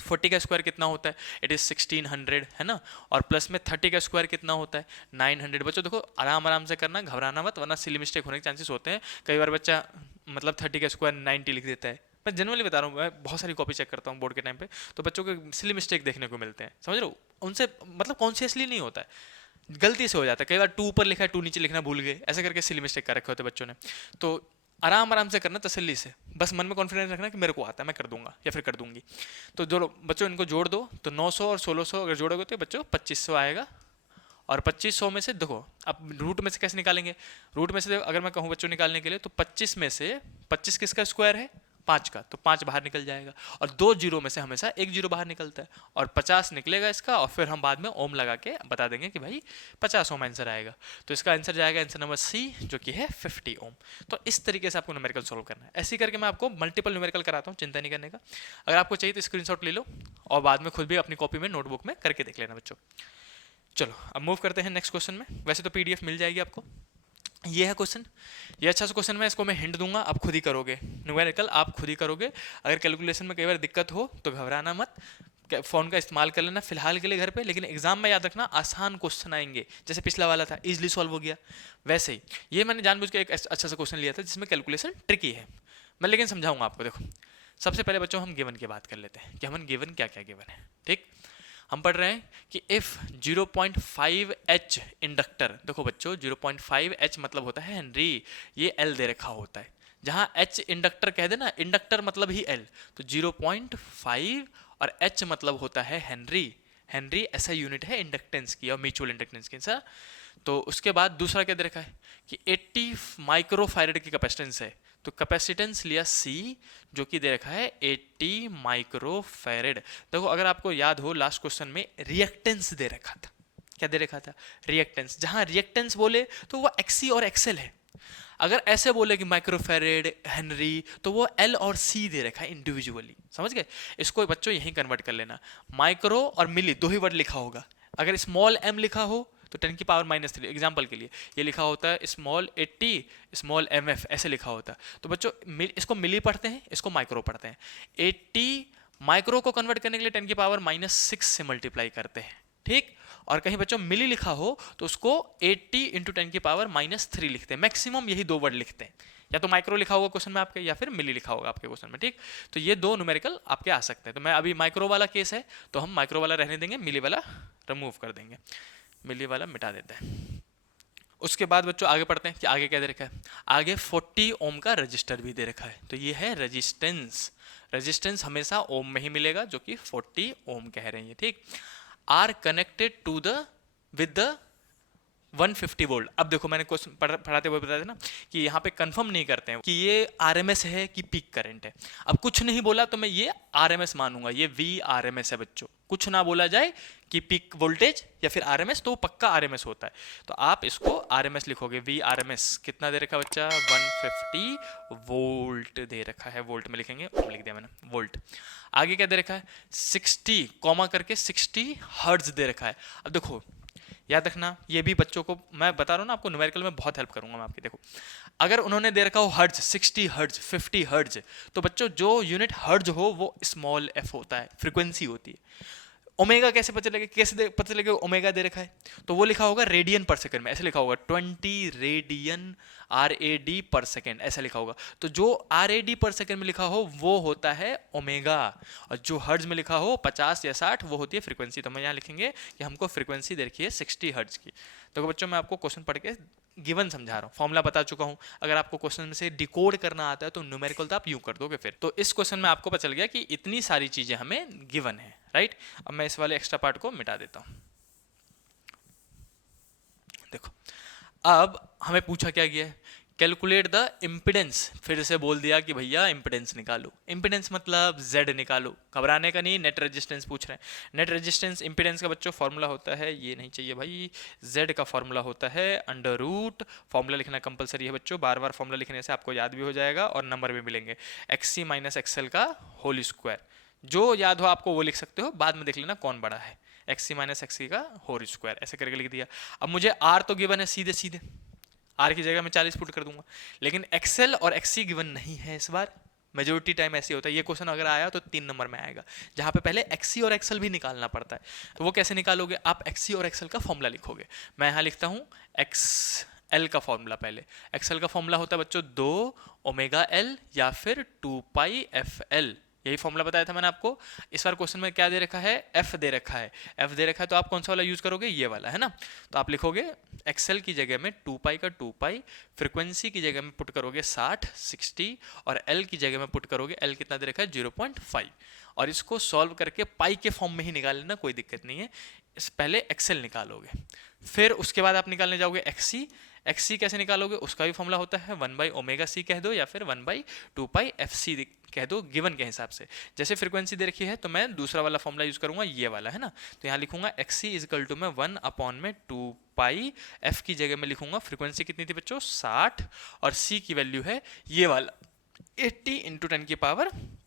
40 का स्क्वायर कितना होता है इट इज 1600, है ना, और प्लस में 30 का स्क्वायर कितना होता है 900। बच्चों देखो आराम आराम से करना, घबराना मत, वरना सिली मिस्टेक होने के चांसेस होते हैं। कई बार बच्चा मतलब 30 का स्क्वायर 90 लिख देता है, मैं जनरली बता रहा हूँ, मैं बहुत सारी कॉपी चेक करता हूँ बोर्ड के टाइम पे, तो बच्चों के सिली मिस्टेक देखने को मिलते हैं, समझ रहे हो, उनसे मतलब कॉन्शियसली नहीं होता है, गलती से हो जाता है। कई बार 2 ऊपर लिखा है 2 नीचे लिखना भूल गए, ऐसे करके सिली मिस्टेक कर रखे होते बच्चों ने। तो आराम आराम से करना, तसल्ली से, बस मन में कॉन्फिडेंस रखना कि मेरे को आता है, मैं कर दूंगा या फिर कर दूंगी। तो जो बच्चों इनको जोड़ दो, तो 900 और 1600 अगर जोड़ोगे तो बच्चों 2500 आएगा, और 2500 में से देखो अब रूट में से कैसे निकालेंगे, रूट में से अगर मैं कहूँ बच्चों निकालने के लिए, तो 25 में से 25 किसका स्क्वायर है 5 का, तो 5 बाहर निकल जाएगा, और 2 जीरो में से हमेशा 1 जीरो बाहर निकलता है, और 50 निकलेगा इसका, और फिर हम बाद में ओम लगा के बता देंगे कि भाई 50 ओम आंसर आएगा। तो इसका आंसर जाएगा आंसर नंबर सी, जो कि है 50 ओम। तो इस तरीके से आपको न्यूमेरिकल सॉल्व करना है, ऐसे करके मैं आपको मल्टीपल न्यूमेरिकल कराता हूँ, चिंता नहीं करने का। अगर आपको चाहिए तो स्क्रीनशॉट ले लो और बाद में खुद भी अपनी कॉपी में नोटबुक में करके देख लेना बच्चों। चलो अब मूव करते हैं नेक्स्ट क्वेश्चन में, वैसे तो पीडीएफ मिल जाएगी आपको। ये है क्वेश्चन, ये अच्छा सा क्वेश्चन है, इसको मैं हिंट दूंगा, आप खुद ही करोगे, न्यूमेरिकल आप खुद ही करोगे। अगर कैलकुलेशन में कई बार दिक्कत हो तो घबराना मत, फोन का इस्तेमाल कर लेना फिलहाल के लिए घर पे, लेकिन एग्जाम में याद रखना आसान क्वेश्चन आएंगे, जैसे पिछला वाला था इजीली सॉल्व हो गया, वैसे ही ये मैंने जानबूझ के एक अच्छा सा क्वेश्चन लिया था जिसमें कैलकुलेशन ट्रिकी है, मैं लेकिन समझाऊंगा आपको। देखो सबसे पहले बच्चों हम गिवन की बात कर लेते हैं कि हम गिवन क्या क्या गिवन है, ठीक। हम पढ़ रहे हैं कि इफ 0.5 H इंडक्टर, देखो बच्चों 0.5 H मतलब होता है हेनरी, ये L दे रखा होता है, जहां H इंडक्टर कह देना, इंडक्टर मतलब ही L, तो 0.5 और H मतलब होता है हेनरी, हेनरी ऐसा यूनिट है इंडक्टेंस की और म्यूचुअल इंडक्टेंस की, सर। तो उसके बाद दूसरा क्या दे रखा है कि 80 माइक्रोफैरेड की कैपेसिटेंस है, तो कैपेसिटेंस लिया C, जो कि दे रखा है 80 माइक्रोफैरेड। देखो अगर आपको याद हो लास्ट क्वेश्चन में रिएक्टेंस दे रखा था, क्या दे रखा था रिएक्टेंस, जहां रिएक्टेंस बोले तो वो XC और XL है, अगर ऐसे बोले कि माइक्रोफैरेड हेनरी तो वो L और C दे रखा है इंडिविजुअली, समझ गए। इसको बच्चों यहीं कन्वर्ट कर लेना, माइक्रो और मिली दो ही वर्ड लिखा होगा, अगर स्मॉल m लिखा हो तो 10 की पावर -3, एग्जाम्पल के लिए ये लिखा होता है स्मॉल 80 स्मॉल mf, ऐसे लिखा होता है। तो बच्चों इसको मिली पढ़ते हैं, इसको माइक्रो पढ़ते हैं। 80 माइक्रो को कन्वर्ट करने के लिए 10 की पावर -6 से मल्टीप्लाई करते हैं, ठीक। और कहीं बच्चों मिली लिखा हो तो उसको 80 इंटू 10 की पावर -3 लिखते हैं, मैक्सिमम यही दो वर्ड लिखते हैं, या तो माइक्रो लिखा होगा क्वेश्चन में आपके या फिर मिली लिखा होगा आपके क्वेश्चन में, ठीक। तो ये दो न्यूमेरिकल आपके आ सकते हैं, तो मैं अभी माइक्रो वाला केस है तो हम माइक्रो वाला रहने देंगे, मिली वाला रिमूव कर देंगे, मिली वाला मिटा देते हैं। उसके बाद बच्चों आगे पढ़ते हैं कि आगे क्या दे रखा है, आगे 40 ओम का रजिस्टर भी दे रखा है, तो ये है रेजिस्टेंस, रेजिस्टेंस हमेशा ओम में ही मिलेगा जो कि 40 ओम कह रहे हैं, ठीक। Are connected to the with the 150 volt. अब देखो मैंने क्वेश्चन पढ़ाते हुए बताया था ना कि यहाँ पे कंफर्म नहीं करते हैं कि ये आरएमएस है कि पीक करंट है, अब कुछ नहीं बोला तो मैं ये आरएमएस मानूंगा, ये वी आरएमएस है बच्चों, कुछ ना बोला जाए कि पीक वोल्टेज या फिर आरएमएस, तो वो पक्का आरएमएस होता है, तो आप इसको आरएमएस लिखोगे, वी आरएमएस कितना दे रखा है बच्चा 150 वोल्ट दे रखा है, वोल्ट में लिखेंगे, ओम लिख दिया मैंने वोल्ट। आगे क्या दे रखा है 60 कॉमा करके 60 हर्ट्ज दे रखा है। अब देखो याद रखना, ये भी बच्चों को मैं बता रहा हूँ ना, आपको न्यूमेरिकल में बहुत हेल्प करूंगा मैं आपकी। देखो अगर उन्होंने दे रखा हो हर्ट्ज 60 हर्ट्ज 50 हर्ट्ज, तो बच्चों जो यूनिट हर्ट्ज हो वो स्मॉल f होता है, फ्रीक्वेंसी होती है। ओमेगा कैसे पता चलेगा, पता चलेगा ओमेगा दे रखा है, तो वो लिखा होगा रेडियन पर सेकंड में, ऐसे लिखा होगा 20 रेडियन RAD पर सेकंड, ऐसा लिखा होगा। तो जो RAD पर सेकंड में लिखा हो वो होता है ओमेगा, और जो हर्ट्ज में लिखा हो 50 या 60 वो होती है फ्रीक्वेंसी। तो मैं यहाँ लिखेंगे कि हमको फ्रीक्वेंसी दे रखी है 60 हर्ट्ज की। तो बच्चों मैं आपको क्वेश्चन पढ़ के गिवन समझा रहा हूँ, फॉर्मूला बता चुका हूँ। अगर आपको क्वेश्चन में से डिकोड करना आता है तो न्यूमेरिकल तो आप यूं कर दोगे फिर। तो इस क्वेश्चन में आपको पता चल गया कि इतनी सारी चीजें हमें गिवन है, राइट। अब मैं इस वाले एक्स्ट्रा पार्ट को मिटा देता हूँ। देखो अब हमें पूछा क्या गया है, कैलकुलेट द इम्पिडेंस। फिर से बोल दिया कि भैया इम्पिडेंस निकालो। इम्पिडेंस मतलब जेड निकालो, घबराने का नहीं, नेट रेजिस्टेंस पूछ रहे हैं। नेट रेजिस्टेंस इम्पिडेंस का बच्चों फॉर्मूला होता है, ये नहीं चाहिए भाई, जेड का फॉर्मूला होता है अंडर रूट, फॉर्मूला लिखना कंपलसरी है बच्चों, बार बार फॉर्मूला लिखने से आपको याद भी हो जाएगा और नंबर भी मिलेंगे। एक्स सी माइनस एक्सएल का होल स्क्वायर, जो याद हो आपको वो लिख सकते हो, बाद में देख लेना कौन बड़ा है। एक्स सी माइनस एक्स सी का होल स्क्वायर ऐसे करके लिख दिया। अब मुझे आर तो गिवन है सीधे सीधे, आर की जगह मैं 40 पुट कर दूंगा, लेकिन एक्सेल और एक्सी गिवन नहीं है इस बार। मेजोरिटी टाइम ऐसे होता है, ये क्वेश्चन अगर आया तो 3 नंबर में आएगा, जहां पे पहले एक्सी और एक्सेल भी निकालना पड़ता है। तो वो कैसे निकालोगे, आप एक्सी और एक्सेल का फॉर्मूला लिखोगे। मैं यहाँ लिखता हूँ एक्स एल का फॉर्मूला। पहले एक्सेल का फॉर्मूला होता है बच्चों 2 ओमेगा एल या फिर 2 पाई एफ एल, यही फॉर्मूला बताया था मैंने आपको। इस बार क्वेश्चन में क्या दे रखा है, एफ दे रखा है। एफ दे रखा है तो आप कौन सा वाला यूज करोगे, ये वाला है ना। तो आप लिखोगे एक्सेल की जगह में 2 पाई का 2 पाई, फ्रीक्वेंसी की जगह में पुट करोगे 60 और एल की जगह में पुट करोगे, एल कितना दे रखा है 0.5, और इसको सॉल्व करके पाई के फॉर्म में ही निकाल लेना, कोई दिक्कत नहीं है। इस पहले एक्सेल निकालोगे, फिर उसके बाद आप निकालने जाओगे एक्सी। एक्सी कैसे निकालोगे, उसका भी फॉर्मूला होता है 1/ओमेगा सी कह दो या फिर 1/2 पाई एफ सी कह दो गिवन के हिसाब से। जैसे फ्रीक्वेंसी दे रखी है तो मैं दूसरा वाला फॉर्मूला यूज करूंगा, ये वाला है ना। तो यहाँ लिखूंगा एक्सी इजकल टू मैं 1/2 पाई, एफ की जगह में लिखूंगा फ्रीक्वेंसी कितनी थी बच्चों 60, और सी की वैल्यू है ये वाला 80 इंटू 10⁻⁻⁶।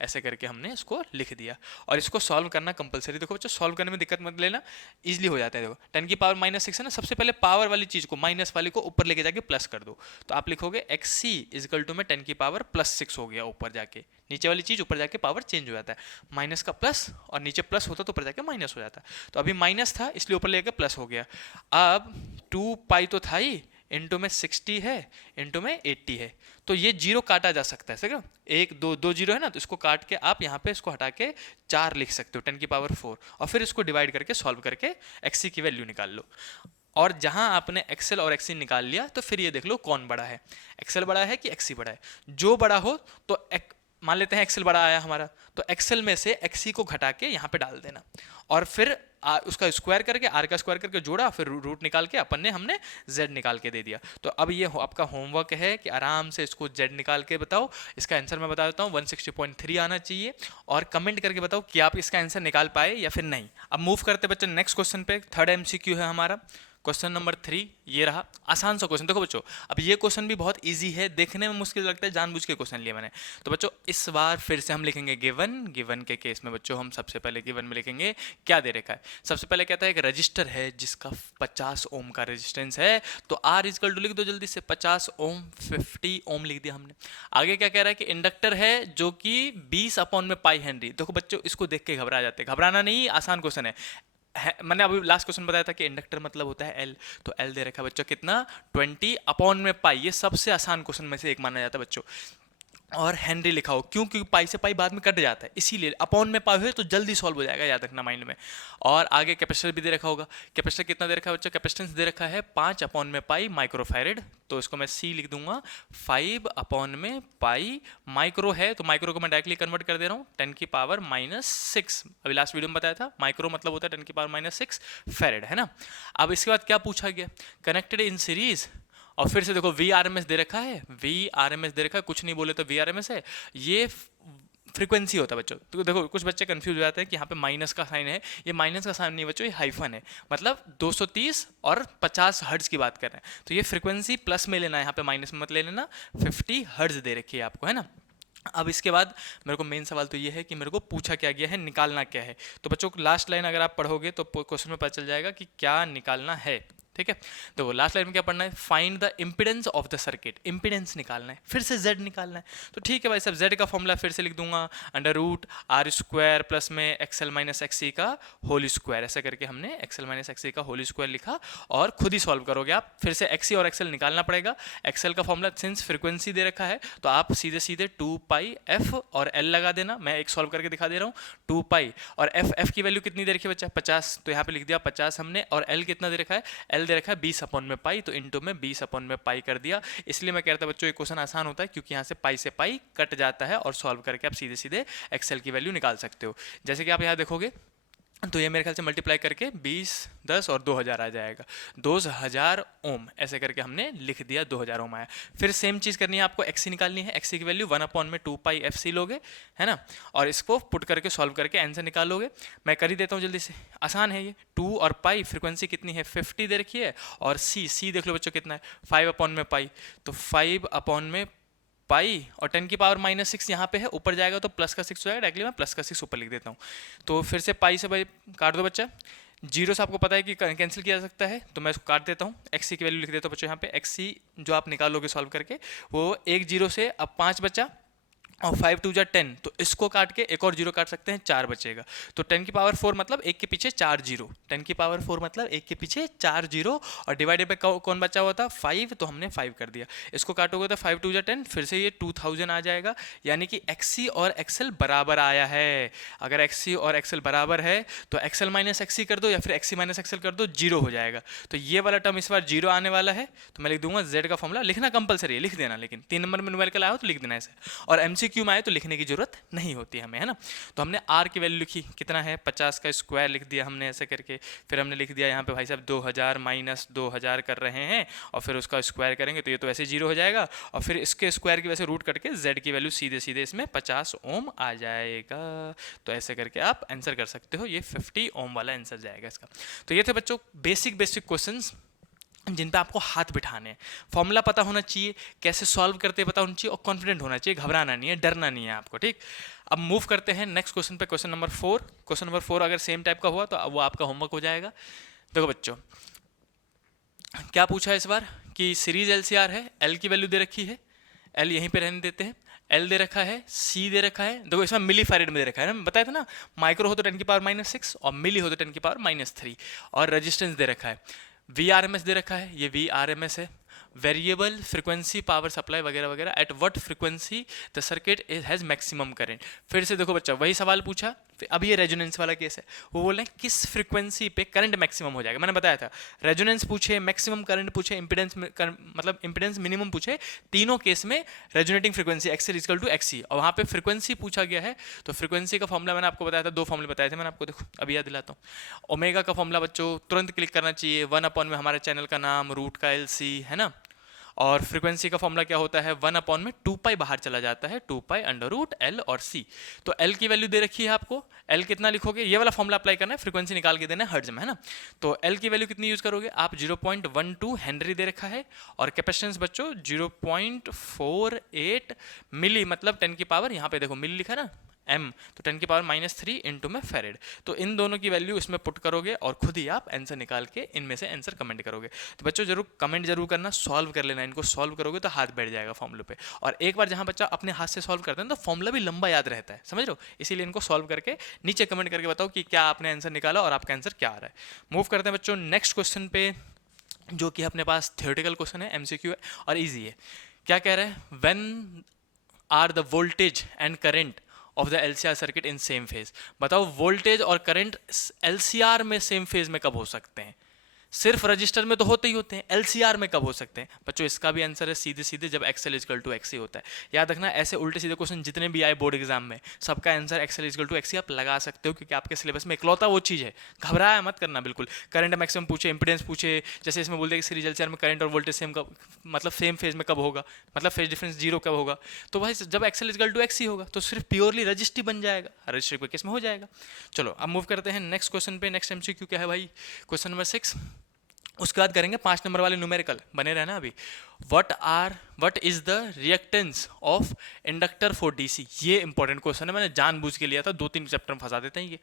ऐसे करके हमने इसको लिख दिया, और इसको सॉल्व करना कंपलसरी। देखो बच्चों सॉल्व करने में दिक्कत मत लेना, इजीली हो जाता है। देखो 10⁻⁻⁶ है ना, सबसे पहले पावर वाली चीज को, माइनस वाली को ऊपर लेके जाके प्लस कर दो। तो आप लिखोगे एक्स सी इजकल टू में 10⁻+6 हो गया, ऊपर जाके नीचे वाली चीज ऊपर जाके पावर चेंज हो जाता है, माइनस का प्लस, और नीचे प्लस होता तो ऊपर जाके माइनस हो जाता। तो अभी माइनस था इसलिए ऊपर लेके प्लस हो गया। अब 2 पाई तो था ही, इंटू में 60 है, इंटू में 80 है, तो ये जीरो काटा जा सकता है। समझो, एक दो जीरो है ना, तो इसको काट के आप यहाँ पे इसको हटा के 4 लिख सकते हो 10⁻⁴, और फिर इसको डिवाइड करके सॉल्व करके एक्सी की वैल्यू निकाल लो। और जहां आपने एक्सेल और एक्सी निकाल लिया तो फिर ये देख लो कौन बड़ा है, एक्सेल बड़ा है कि एक्सी बड़ा है। जो बड़ा हो तो मान लेते हैं एक्सेल बड़ा आया हमारा, तो एक्सेल में से एक्सी को घटा के यहाँ पे डाल देना, और फिर उसका स्क्वायर करके, आर का स्क्वायर करके जोड़ा, फिर रूट निकाल के हमने जेड निकाल के दे दिया। तो अब ये आपका होमवर्क है कि आराम से इसको जेड निकाल के बताओ। इसका आंसर मैं बता देता हूँ 160.3 आना चाहिए, और कमेंट करके बताओ कि आप इसका आंसर निकाल पाए या फिर नहीं। अब मूव करते बच्चों नेक्स्ट क्वेश्चन पे, थर्ड एमसीक्यू है हमारा, क्वेश्चन नंबर 3 ये रहा। आसान सा क्वेश्चन। देखो बच्चों अब ये क्वेश्चन भी बहुत इजी है, देखने में मुश्किल लगता है, जानबूझ के क्वेश्चन लिया मैंने। तो बच्चों इस बार फिर से हम लिखेंगे गिवन। गिवन के केस में बच्चों हम सबसे पहले गिवन में लिखेंगे क्या दे रखा है। सबसे पहले कहता है एक रजिस्टर है जिसका 50 ओम का रेजिस्टेंस है, तो आर इजकल टू लिख दो जल्दी से 50 ओम, 50 ओम लिख दिया हमने। आगे क्या कह रहा है कि इंडक्टर है जो कि 20/पाई हेनरी। देखो बच्चों इसको देख के घबरा जाते हैं, घबराना नहीं, आसान क्वेश्चन है। मैंने अभी लास्ट क्वेश्चन बताया था कि इंडक्टर मतलब होता है एल, तो एल दे रखा है बच्चों कितना 20/पाई। ये सबसे आसान क्वेश्चन में से एक माना जाता है बच्चों। और हेनरी लिखा हो, क्यों, क्योंकि पाई से पाई बाद में कट जाता है, इसीलिए अपॉन में पाई हुए तो जल्दी सॉल्व हो जाएगा, याद रखना माइंड में। और आगे कैपेसिटर भी दे रखा होगा। कैपेसिटर कितना दे रखा है बच्चों, कैपेसिटेंस दे रखा है 5/पाई माइक्रोफैरेड, तो इसको मैं सी लिख दूंगा 5/पाई। माइक्रो है तो माइक्रो को मैं डायरेक्टली कन्वर्ट कर दे रहा हूँ 10⁻⁻⁶। अभी लास्ट वीडियो में बताया था माइक्रो मतलब होता है 10⁻⁻6 फैरेड, है ना। अब इसके बाद क्या पूछा गया, कनेक्टेड इन सीरीज, और फिर से देखो वी आर एम एस दे रखा है, वी आर एम एस दे रखा है, कुछ नहीं बोले तो वी आर एम एस है, ये फ्रीक्वेंसी होता है बच्चों। तो देखो कुछ बच्चे कंफ्यूज हो जाते हैं कि यहाँ पे माइनस का साइन है, ये माइनस का साइन नहीं बच्चों, ये हाइफन है, मतलब 230 और 50 हर्ट्ज की बात कर रहे हैं। तो ये फ्रीक्वेंसी प्लस में लेना है, यहाँ पे माइनस में मत ले लेना, 50 हर्ट्ज दे रखी है आपको, है ना। अब इसके बाद मेरे को मेन सवाल तो ये है कि मेरे को पूछा क्या गया है, निकालना क्या है। तो बच्चों लास्ट लाइन अगर आप पढ़ोगे तो क्वेश्चन में पता चल जाएगा कि क्या निकालना है, ठीक है। तो लास्ट लाइन में क्या पढ़ना है, find the impedance of the circuit, impedance निकालना है, फिर से जेड निकालना है। तो ठीक है भाई साहब, जेड का फॉर्मूला फिर से लिख दूंगा under root R square plus में एक्सएल माइनस एक्सी का होल स्क्वायर, ऐसा करके हमने एक्सएल माइनस एक्सी का होल स्क्वायर लिखा, और खुद ही सॉल्व करोगे आप। फिर से एक्सी और एक्सएल निकालना पड़ेगा। एक्सएल का फॉर्मूला सिंस फ्रीक्वेंसी दे रखा है तो आप सीधे सीधे 2 पाई एफ और एल लगा देना, मैं एक सॉल्व करके दिखा दे रहा हूँ। 2 पाई और एफ की वैल्यू कितनी दे रखी है बच्चा 50, तो यहाँ पे लिख दिया 50 हमने, और एल कितना दे रखा है, एल दे रखा है 20 अपॉन में पाई, तो इंटू में 20 अपॉन में पाई कर दिया। इसलिए मैं कह रहा था बच्चों ये क्वेश्चन आसान होता है क्योंकि यहाँ से पाई से पाई कट जाता है और सॉल्व करके आप सीधे सीधे एक्सेल की वैल्यू निकाल सकते हो। जैसे कि आप यहाँ देखोगे तो ये मेरे ख्याल से मल्टीप्लाई करके 20, 10 और 2000 आ जाएगा, 2000 ओम ऐसे करके हमने लिख दिया, 2000 ओम आया। फिर सेम चीज़ करनी है आपको, एक्सी निकालनी है। एक्सी की वैल्यू 1 अपॉन में 2 पाई एफ सी लोगे, है ना, और इसको पुट करके सॉल्व करके आंसर निकालोगे। मैं कर ही देता हूँ जल्दी से, आसान है ये। 2 और पाई फ्रीक्वेंसी कितनी है 50 दे रखी है, और सी देख लो बच्चों कितना है 5 अपॉन में पाई, तो 5 अपॉन में पाई और 10 की पावर -6 यहाँ पे है, ऊपर जाएगा तो प्लस का 6 हो जाएगा, डायरेक्टली मैं प्लस का 6 ऊपर लिख देता हूँ। तो फिर से पाई से भाई काट दो बच्चा, जीरो से आपको पता है कि कैंसिल किया जा सकता है, तो मैं इसको काट देता हूँ। एक्सी की वैल्यू लिख देता हूँ बच्चों यहाँ पे, एक्सी जो आप निकालोगे सॉल्व करके वो एक जीरो से अब 5 बचा, और 5 2 जा 10, तो इसको काट के एक और जीरो काट सकते हैं, 4 बचेगा। तो 10 की पावर 4 मतलब एक के पीछे 4 जीरो, 10 की पावर 4 मतलब एक के पीछे 4 जीरो, और डिवाइडेड पे कौन बचा हुआ था 5, तो हमने 5 कर दिया। इसको काटोगे तो 5 2 जा 10, फिर से ये 2000 आ जाएगा, यानी कि एक्सी और एक्सेल बराबर आया है। अगर एक्सी और एक्सेल बराबर है तो एक्सेल माइनस एक्सी कर दो, या फिर एक्सी माइनस एक्सेल कर दो, जीरो हो जाएगा। तो ये वाला टर्म इस बार जीरो आने वाला है, तो मैं लिख दूंगा जेड का फॉर्मूला। लिखना कंपलसरी है, लिख देना, लेकिन 3 नंबर में न्यूमेरिकल आया हो तो लिख देना ऐसे, और MCQ में आए तो लिखने की जरूरत नहीं होती हमें, है ना। तो हमने R की वैल्यू लिखी, कितना है 50 का स्क्वायर लिख दिया हमने ऐसे करके। फिर हमने लिख दिया यहाँ पे भाई साहब 2000 माइनस 2000 कर रहे हैं, और फिर उसका स्क्वायर करेंगे तो ये तो ऐसे जीरो हो जाएगा, और फिर इसके स्क्वायर की वजह से रूट करके Z की वैल्यू सीधे सीधे इसमें 50 ओम आ जाएगा। तो ऐसे करके आप आंसर कर सकते हो, ये 50 ओम वाला आंसर जाएगा इसका। तो ये थे बच्चों बेसिक क्वेश्चंस जिन पे आपको हाथ बिठाने हैं। फॉर्मूला पता होना चाहिए, कैसे सॉल्व करते पता होना चाहिए, और कॉन्फिडेंट होना चाहिए, घबराना नहीं है, डरना नहीं है आपको, ठीक। अब मूव करते हैं नेक्स्ट क्वेश्चन पे, क्वेश्चन नंबर 4। क्वेश्चन नंबर 4 अगर सेम टाइप का हुआ तो वो आपका होमवर्क हो जाएगा। देखो बच्चों क्या पूछा है इस बार कि सीरीज LCR है, L की वैल्यू दे रखी है, L यहीं पे रहने देते हैं, L दे रखा है, C दे रखा है। देखो इसमें मिली फैरेड में दे रखा है ना, मैं बताया था ना, माइक्रो हो तो 10 की पावर -6 और मिली हो तो 10 की पावर -3, और रेजिस्टेंस दे रखा है, VRMS दे रखा है, ये VRMS है, वेरिएबल फ्रीक्वेंसी पावर सप्लाई वगैरह वगैरह, at what frequency the circuit has maximum current. फिर से देखो बच्चा वही सवाल पूछा, अब ये रेजोनेंस वाला केस है, वो बोल रहे हैं किस फ्रीक्वेंसी पे करंट मैक्सिमम हो जाएगा। मैंने बताया था रेजोनेंस पूछे, मैक्सिमम करंट पूछे, इंपीडेंस मतलब इंपीडेंस मिनिमम पूछे, तीनों केस में resonating frequency XL equal to XC, और वहाँ पे फ्रीक्वेंसी पूछा गया है। तो फ्रीक्वेंसी का फॉर्मूला मैंने आपको बताया था, 2 फॉर्मूले बताए थे मैंने आपको, देखो अभी याद दिलाता हूँ। ओमेगा का फॉर्मूला बच्चों तुरंत क्लिक करना चाहिए, 1 अपॉन में हमारे चैनल का नाम, रूट का LC, है ना। और फ्रीक्वेंसी का फॉर्मूला क्या होता है, 1 अपॉन में 2 पाई बाहर चला जाता है, 2 पाई अंडर रूट L और C। तो L की वैल्यू दे रखी है आपको, L कितना लिखोगे, ये वाला फॉर्मूला अप्लाई करना है, फ्रीक्वेंसी निकाल के देना है हर्ट्ज में, है ना। तो L की वैल्यू कितनी यूज करोगे आप, 0.12 हेनरी दे रखा है, और कैपेसिटेंस बच्चों 0.48 मिली, मतलब 10 की पावर, यहाँ पे देखो मिली लिखा है ना M, तो 10 की पावर -3 इंटू में फेरेड। तो इन दोनों की वैल्यू इसमें पुट करोगे और खुद ही आप आंसर निकाल के इनमें से आंसर कमेंट करोगे। तो बच्चों जरूर कमेंट जरूर करना, सॉल्व कर लेना, इनको सॉल्व करोगे तो हाथ बैठ जाएगा फॉर्मूले पे। और एक बार जहां बच्चा अपने हाथ से सॉल्व करते हैं तो फॉर्मूला भी लंबा याद रहता है, समझ लो, इसीलिए इनको सॉल्व करके नीचे कमेंट करके बताओ कि क्या आपने आंसर निकाला और आपका आंसर क्या आ रहा है। मूव करते हैं बच्चों नेक्स्ट क्वेश्चन पे, जो कि अपने पास थ्योरेटिकल क्वेश्चन है, MCQ है और ईजी है। क्या कह रहे हैं, when are the voltage and current of the LCR circuit in same phase. बताओ वोल्टेज और करंट LCR में सेम फेज में कब हो सकते हैं, सिर्फ रजिस्टर में तो होते ही होते हैं, LCR में कब हो सकते हैं बच्चों। इसका भी आंसर है सीधे सीधे जब XL इक्वल टू XC होता है। याद रखना ऐसे उल्टे सीधे क्वेश्चन जितने भी आए बोर्ड एग्जाम में, सबका answer XL equal to XC आप लगा सकते हो, क्योंकि आपके सिलेबस में इकलौता वो चीज़ है, घबराया मत करना बिल्कुल। करंट मैक्सिमम पूछे, इंपीडेंस पूछे, जैसे इसमें बोलते हैं कि सीरीज LCR में करंट और वोल्टेज सेम कब, मतलब सेम फेज में कब होगा, मतलब फेज डिफरेंस 0 कब होगा। तो भाई जब XL इक्वल टू XC होगा तो सिर्फ प्योरली रजिस्टिव बन जाएगा, रजिस्टिव के केस में हो जाएगा। चलो अब मूव करते हैं नेक्स्ट क्वेश्चन पे। नेक्स्ट MCQ क्या है भाई, क्वेश्चन नंबर 6। उसके बाद करेंगे 5 नंबर वाले न्यूमेरिकल, बने रहना अभी। What is the reactance of inductor for DC। ये इंपॉर्टेंट क्वेश्चन है, मैंने जानबूझ के लिया था, 2-3 चैप्टर में फंसा देते हैं ये।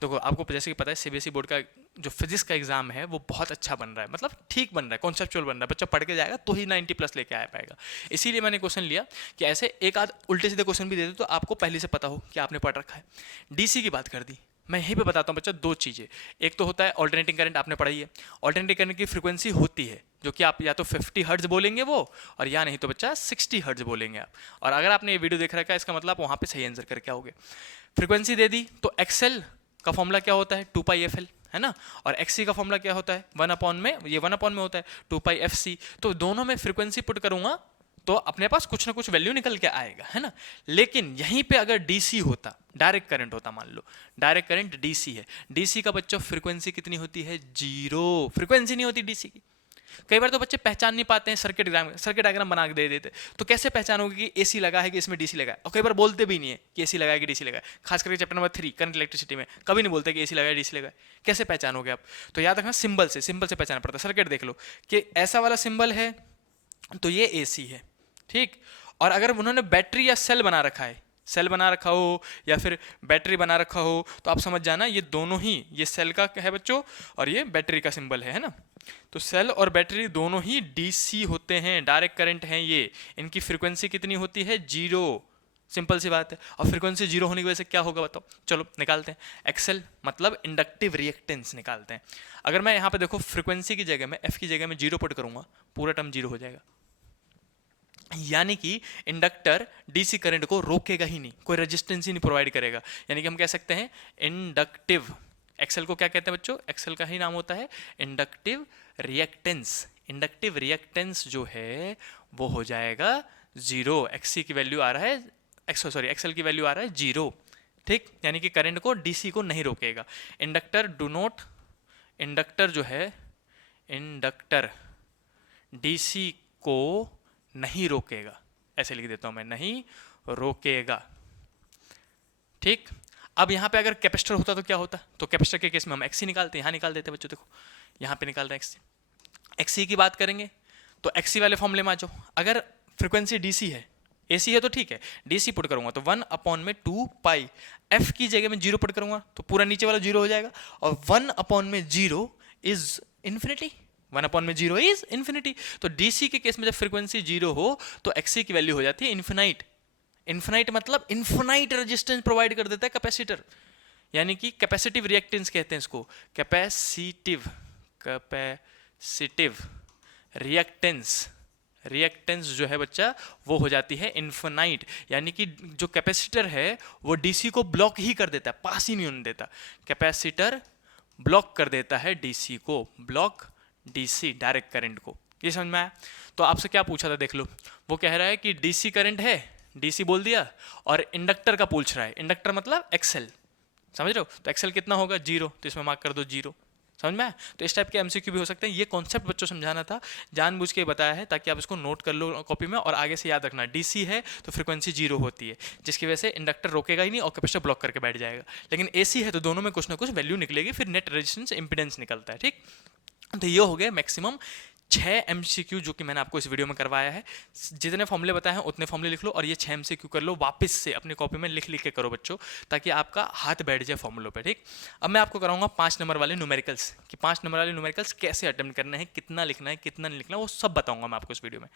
देखो आपको जैसे कि पता है CBSE बोर्ड का जो फिजिक्स का एग्जाम है वो बहुत अच्छा बन रहा है, मतलब ठीक बन रहा है, कॉन्सेप्चुअल बन रहा है, बच्चा पढ़ के जाएगा तो ही 90+ लेके आ पाएगा। इसीलिए मैंने क्वेश्चन लिया कि ऐसे एक आध उल्टे सीधे क्वेश्चन भी दे दे तो आपको पहले से पता हो कि आपने पढ़ रखा है। DC की बात कर दी, मैं यहीं पे बताता हूँ बच्चा 2 चीज़ें। एक तो होता है ऑल्टरनेटिंग करंट, आपने पढ़ाई है। ऑल्टरनेटिंग करंट की फ्रीक्वेंसी होती है जो कि आप या तो 50 हर्ट्ज बोलेंगे वो, और या नहीं तो बच्चा 60 हर्ट्ज बोलेंगे आप। और अगर आपने ये वीडियो देख रखा है इसका मतलब वहाँ पे सही आंसर करके आओगे। फ्रीक्वेंसी दे दी तो XL का फॉर्मूला क्या होता है, 2 पाई FL, है ना। और XC का फॉर्मूला क्या होता है, 1 अपॉन में, ये 1 अपॉन में होता है 2πfc। तो दोनों में फ्रीक्वेंसी पुट करूंगा तो अपने पास कुछ ना कुछ वैल्यू निकल के आएगा, है ना। लेकिन यहीं पे अगर डीसी होता, डायरेक्ट करंट होता, मान लो डायरेक्ट करंट डीसी है, डीसी का बच्चों फ्रीक्वेंसी कितनी होती है, 0, फ्रीक्वेंसी नहीं होती डीसी की। कई बार तो बच्चे पहचान नहीं पाते हैं, सर्किट डायग्राम बना के दे देते, तो कैसे पहचानोगे कि एसी लगा है कि इसमें डीसी लगा है। और कई बार बोलते भी नहीं है कि एसी लगा है कि डीसी लगा है, खास करके चैप्टर नंबर 3 करंट इलेक्ट्रिसिटी में कभी नहीं बोलते कि एसी लगा है डीसी लगा है। कैसे पहचानोगे आप, तो याद रखना सिंबल से पहचानना पड़ता है। सर्किट देख लो कि ऐसा वाला सिंबल है तो ये एसी है, ठीक। और अगर उन्होंने बैटरी या सेल बना रखा है, सेल बना रखा हो या फिर बैटरी बना रखा हो, तो आप समझ जाना ये दोनों ही, ये सेल का है बच्चों और ये बैटरी का सिंबल है ना। तो सेल और बैटरी दोनों ही डीसी होते हैं, डायरेक्ट करंट हैं ये। इनकी फ्रीक्वेंसी कितनी होती है, 0, सिंपल सी बात है। और फ्रीक्वेंसी 0 होने की वजह से क्या होगा बताओ, चलो निकालते हैं। एक्सेल मतलब इंडक्टिव रिएक्टेंस निकालते हैं। अगर मैं यहाँ पे देखो फ्रीक्वेंसी की जगह में, एफ की जगह में 0 पुट करूंगा, पूरा टर्म 0 हो जाएगा। यानी कि इंडक्टर डीसी करंट को रोकेगा ही नहीं, कोई रेजिस्टेंस ही नहीं प्रोवाइड करेगा। यानी कि हम कह सकते हैं इंडक्टिव, एक्सेल को क्या कहते हैं बच्चों, एक्सेल का ही नाम होता है इंडक्टिव रिएक्टेंस। इंडक्टिव रिएक्टेंस जो है वो हो जाएगा 0, एक्सी की वैल्यू आ रहा है, एक्सेल की वैल्यू आ रहा है 0, ठीक। यानी कि करंट को डीसी को नहीं रोकेगा। इंडक्टर जो है, इंडक्टर डीसी को नहीं रोकेगा, ऐसे लिख देता हूं मैं, नहीं रोकेगा, ठीक। अब यहां पे अगर कैपेसिटर होता तो क्या होता, तो कैपेसिटर के केस में हम एक्सी निकालते हैं, यहां निकाल देते हैं बच्चों, देखो यहां पे निकाल रहे हैं एक्सी की बात करेंगे तो एक्सी वाले फॉर्मूले में आ जाओ। अगर फ्रीक्वेंसी डीसी है, एसी है तो ठीक है, डीसी पुट करूंगा तो 1/2π, एफ की जगह में 0 पुट करूंगा तो पूरा नीचे वाला 0 हो जाएगा। और 1/0 इज इन्फिनिटी, 1/0 इज इन्फिनिटी। तो डीसी के केस में जब फ्रीक्वेंसी 0 हो तो एक्सी की वैल्यू हो जाती है इन्फिनाइट। इन्फिनाइट मतलब इन्फिनाइट रेजिस्टेंस प्रोवाइड कर देता है कैपेसिटर, यानी कि कैपेसिटिव रिएक्टेंस कहते हैं इसको, कैपेसिटिव रिएक्टेंस जो है बच्चा वो हो जाती है इन्फिनाइट। यानी कि जो कैपेसिटर है वो डीसी को ब्लॉक ही कर देता है, पास ही नहीं होने देता। कैपेसिटर ब्लॉक कर देता है डीसी को, ब्लॉक डीसी डायरेक्ट करंट को। ये समझ में आया। तो आपसे क्या पूछा था देख लो, वो कह रहा है कि डीसी करंट है, डीसी बोल दिया, और इंडक्टर का पूछ रहा है, इंडक्टर मतलब एक्सेल, समझ रहे हो। तो एक्सेल कितना होगा 0, तो इसमें मार्क कर दो 0, समझ में आया। तो इस टाइप के एमसीक्यू भी हो सकते हैं। ये कॉन्सेप्ट बच्चों समझाना था, जानबूझ के बताया है ताकि आप इसको नोट कर लो कॉपी में, और आगे से याद रखना डीसी है तो फ्रीक्वेंसी 0 होती है, जिसकी वजह से इंडक्टर रोकेगा ही नहीं और कैपेसिटर ब्लॉक करके बैठ जाएगा। लेकिन एसी है तो दोनों में कुछ ना कुछ वैल्यू निकलेगी, फिर नेट रेजिस्टेंस इंपीडेंस निकलता है, ठीक। तो ये हो गया मैक्सिमम 6 MCQ जो कि मैंने आपको इस वीडियो में करवाया है। जितने फॉर्मूले बताए हैं उतने फॉर्मूले लिख लो, और ये 6 MCQ कर लो, वापस से अपनी कॉपी में लिख लिख के करो बच्चों, ताकि आपका हाथ बैठ जाए फॉर्मूलों पे, ठीक। अब मैं आपको कराऊंगा 5 नंबर वाले न्यूमेरिकल्स, कि 5 नंबर वाले न्यूमेरिकल्स कैसे अटेम्प्ट करने हैं, कितना लिखना है कितना नहीं लिखना, वो सब बताऊंगा मैं आपको इस वीडियो में।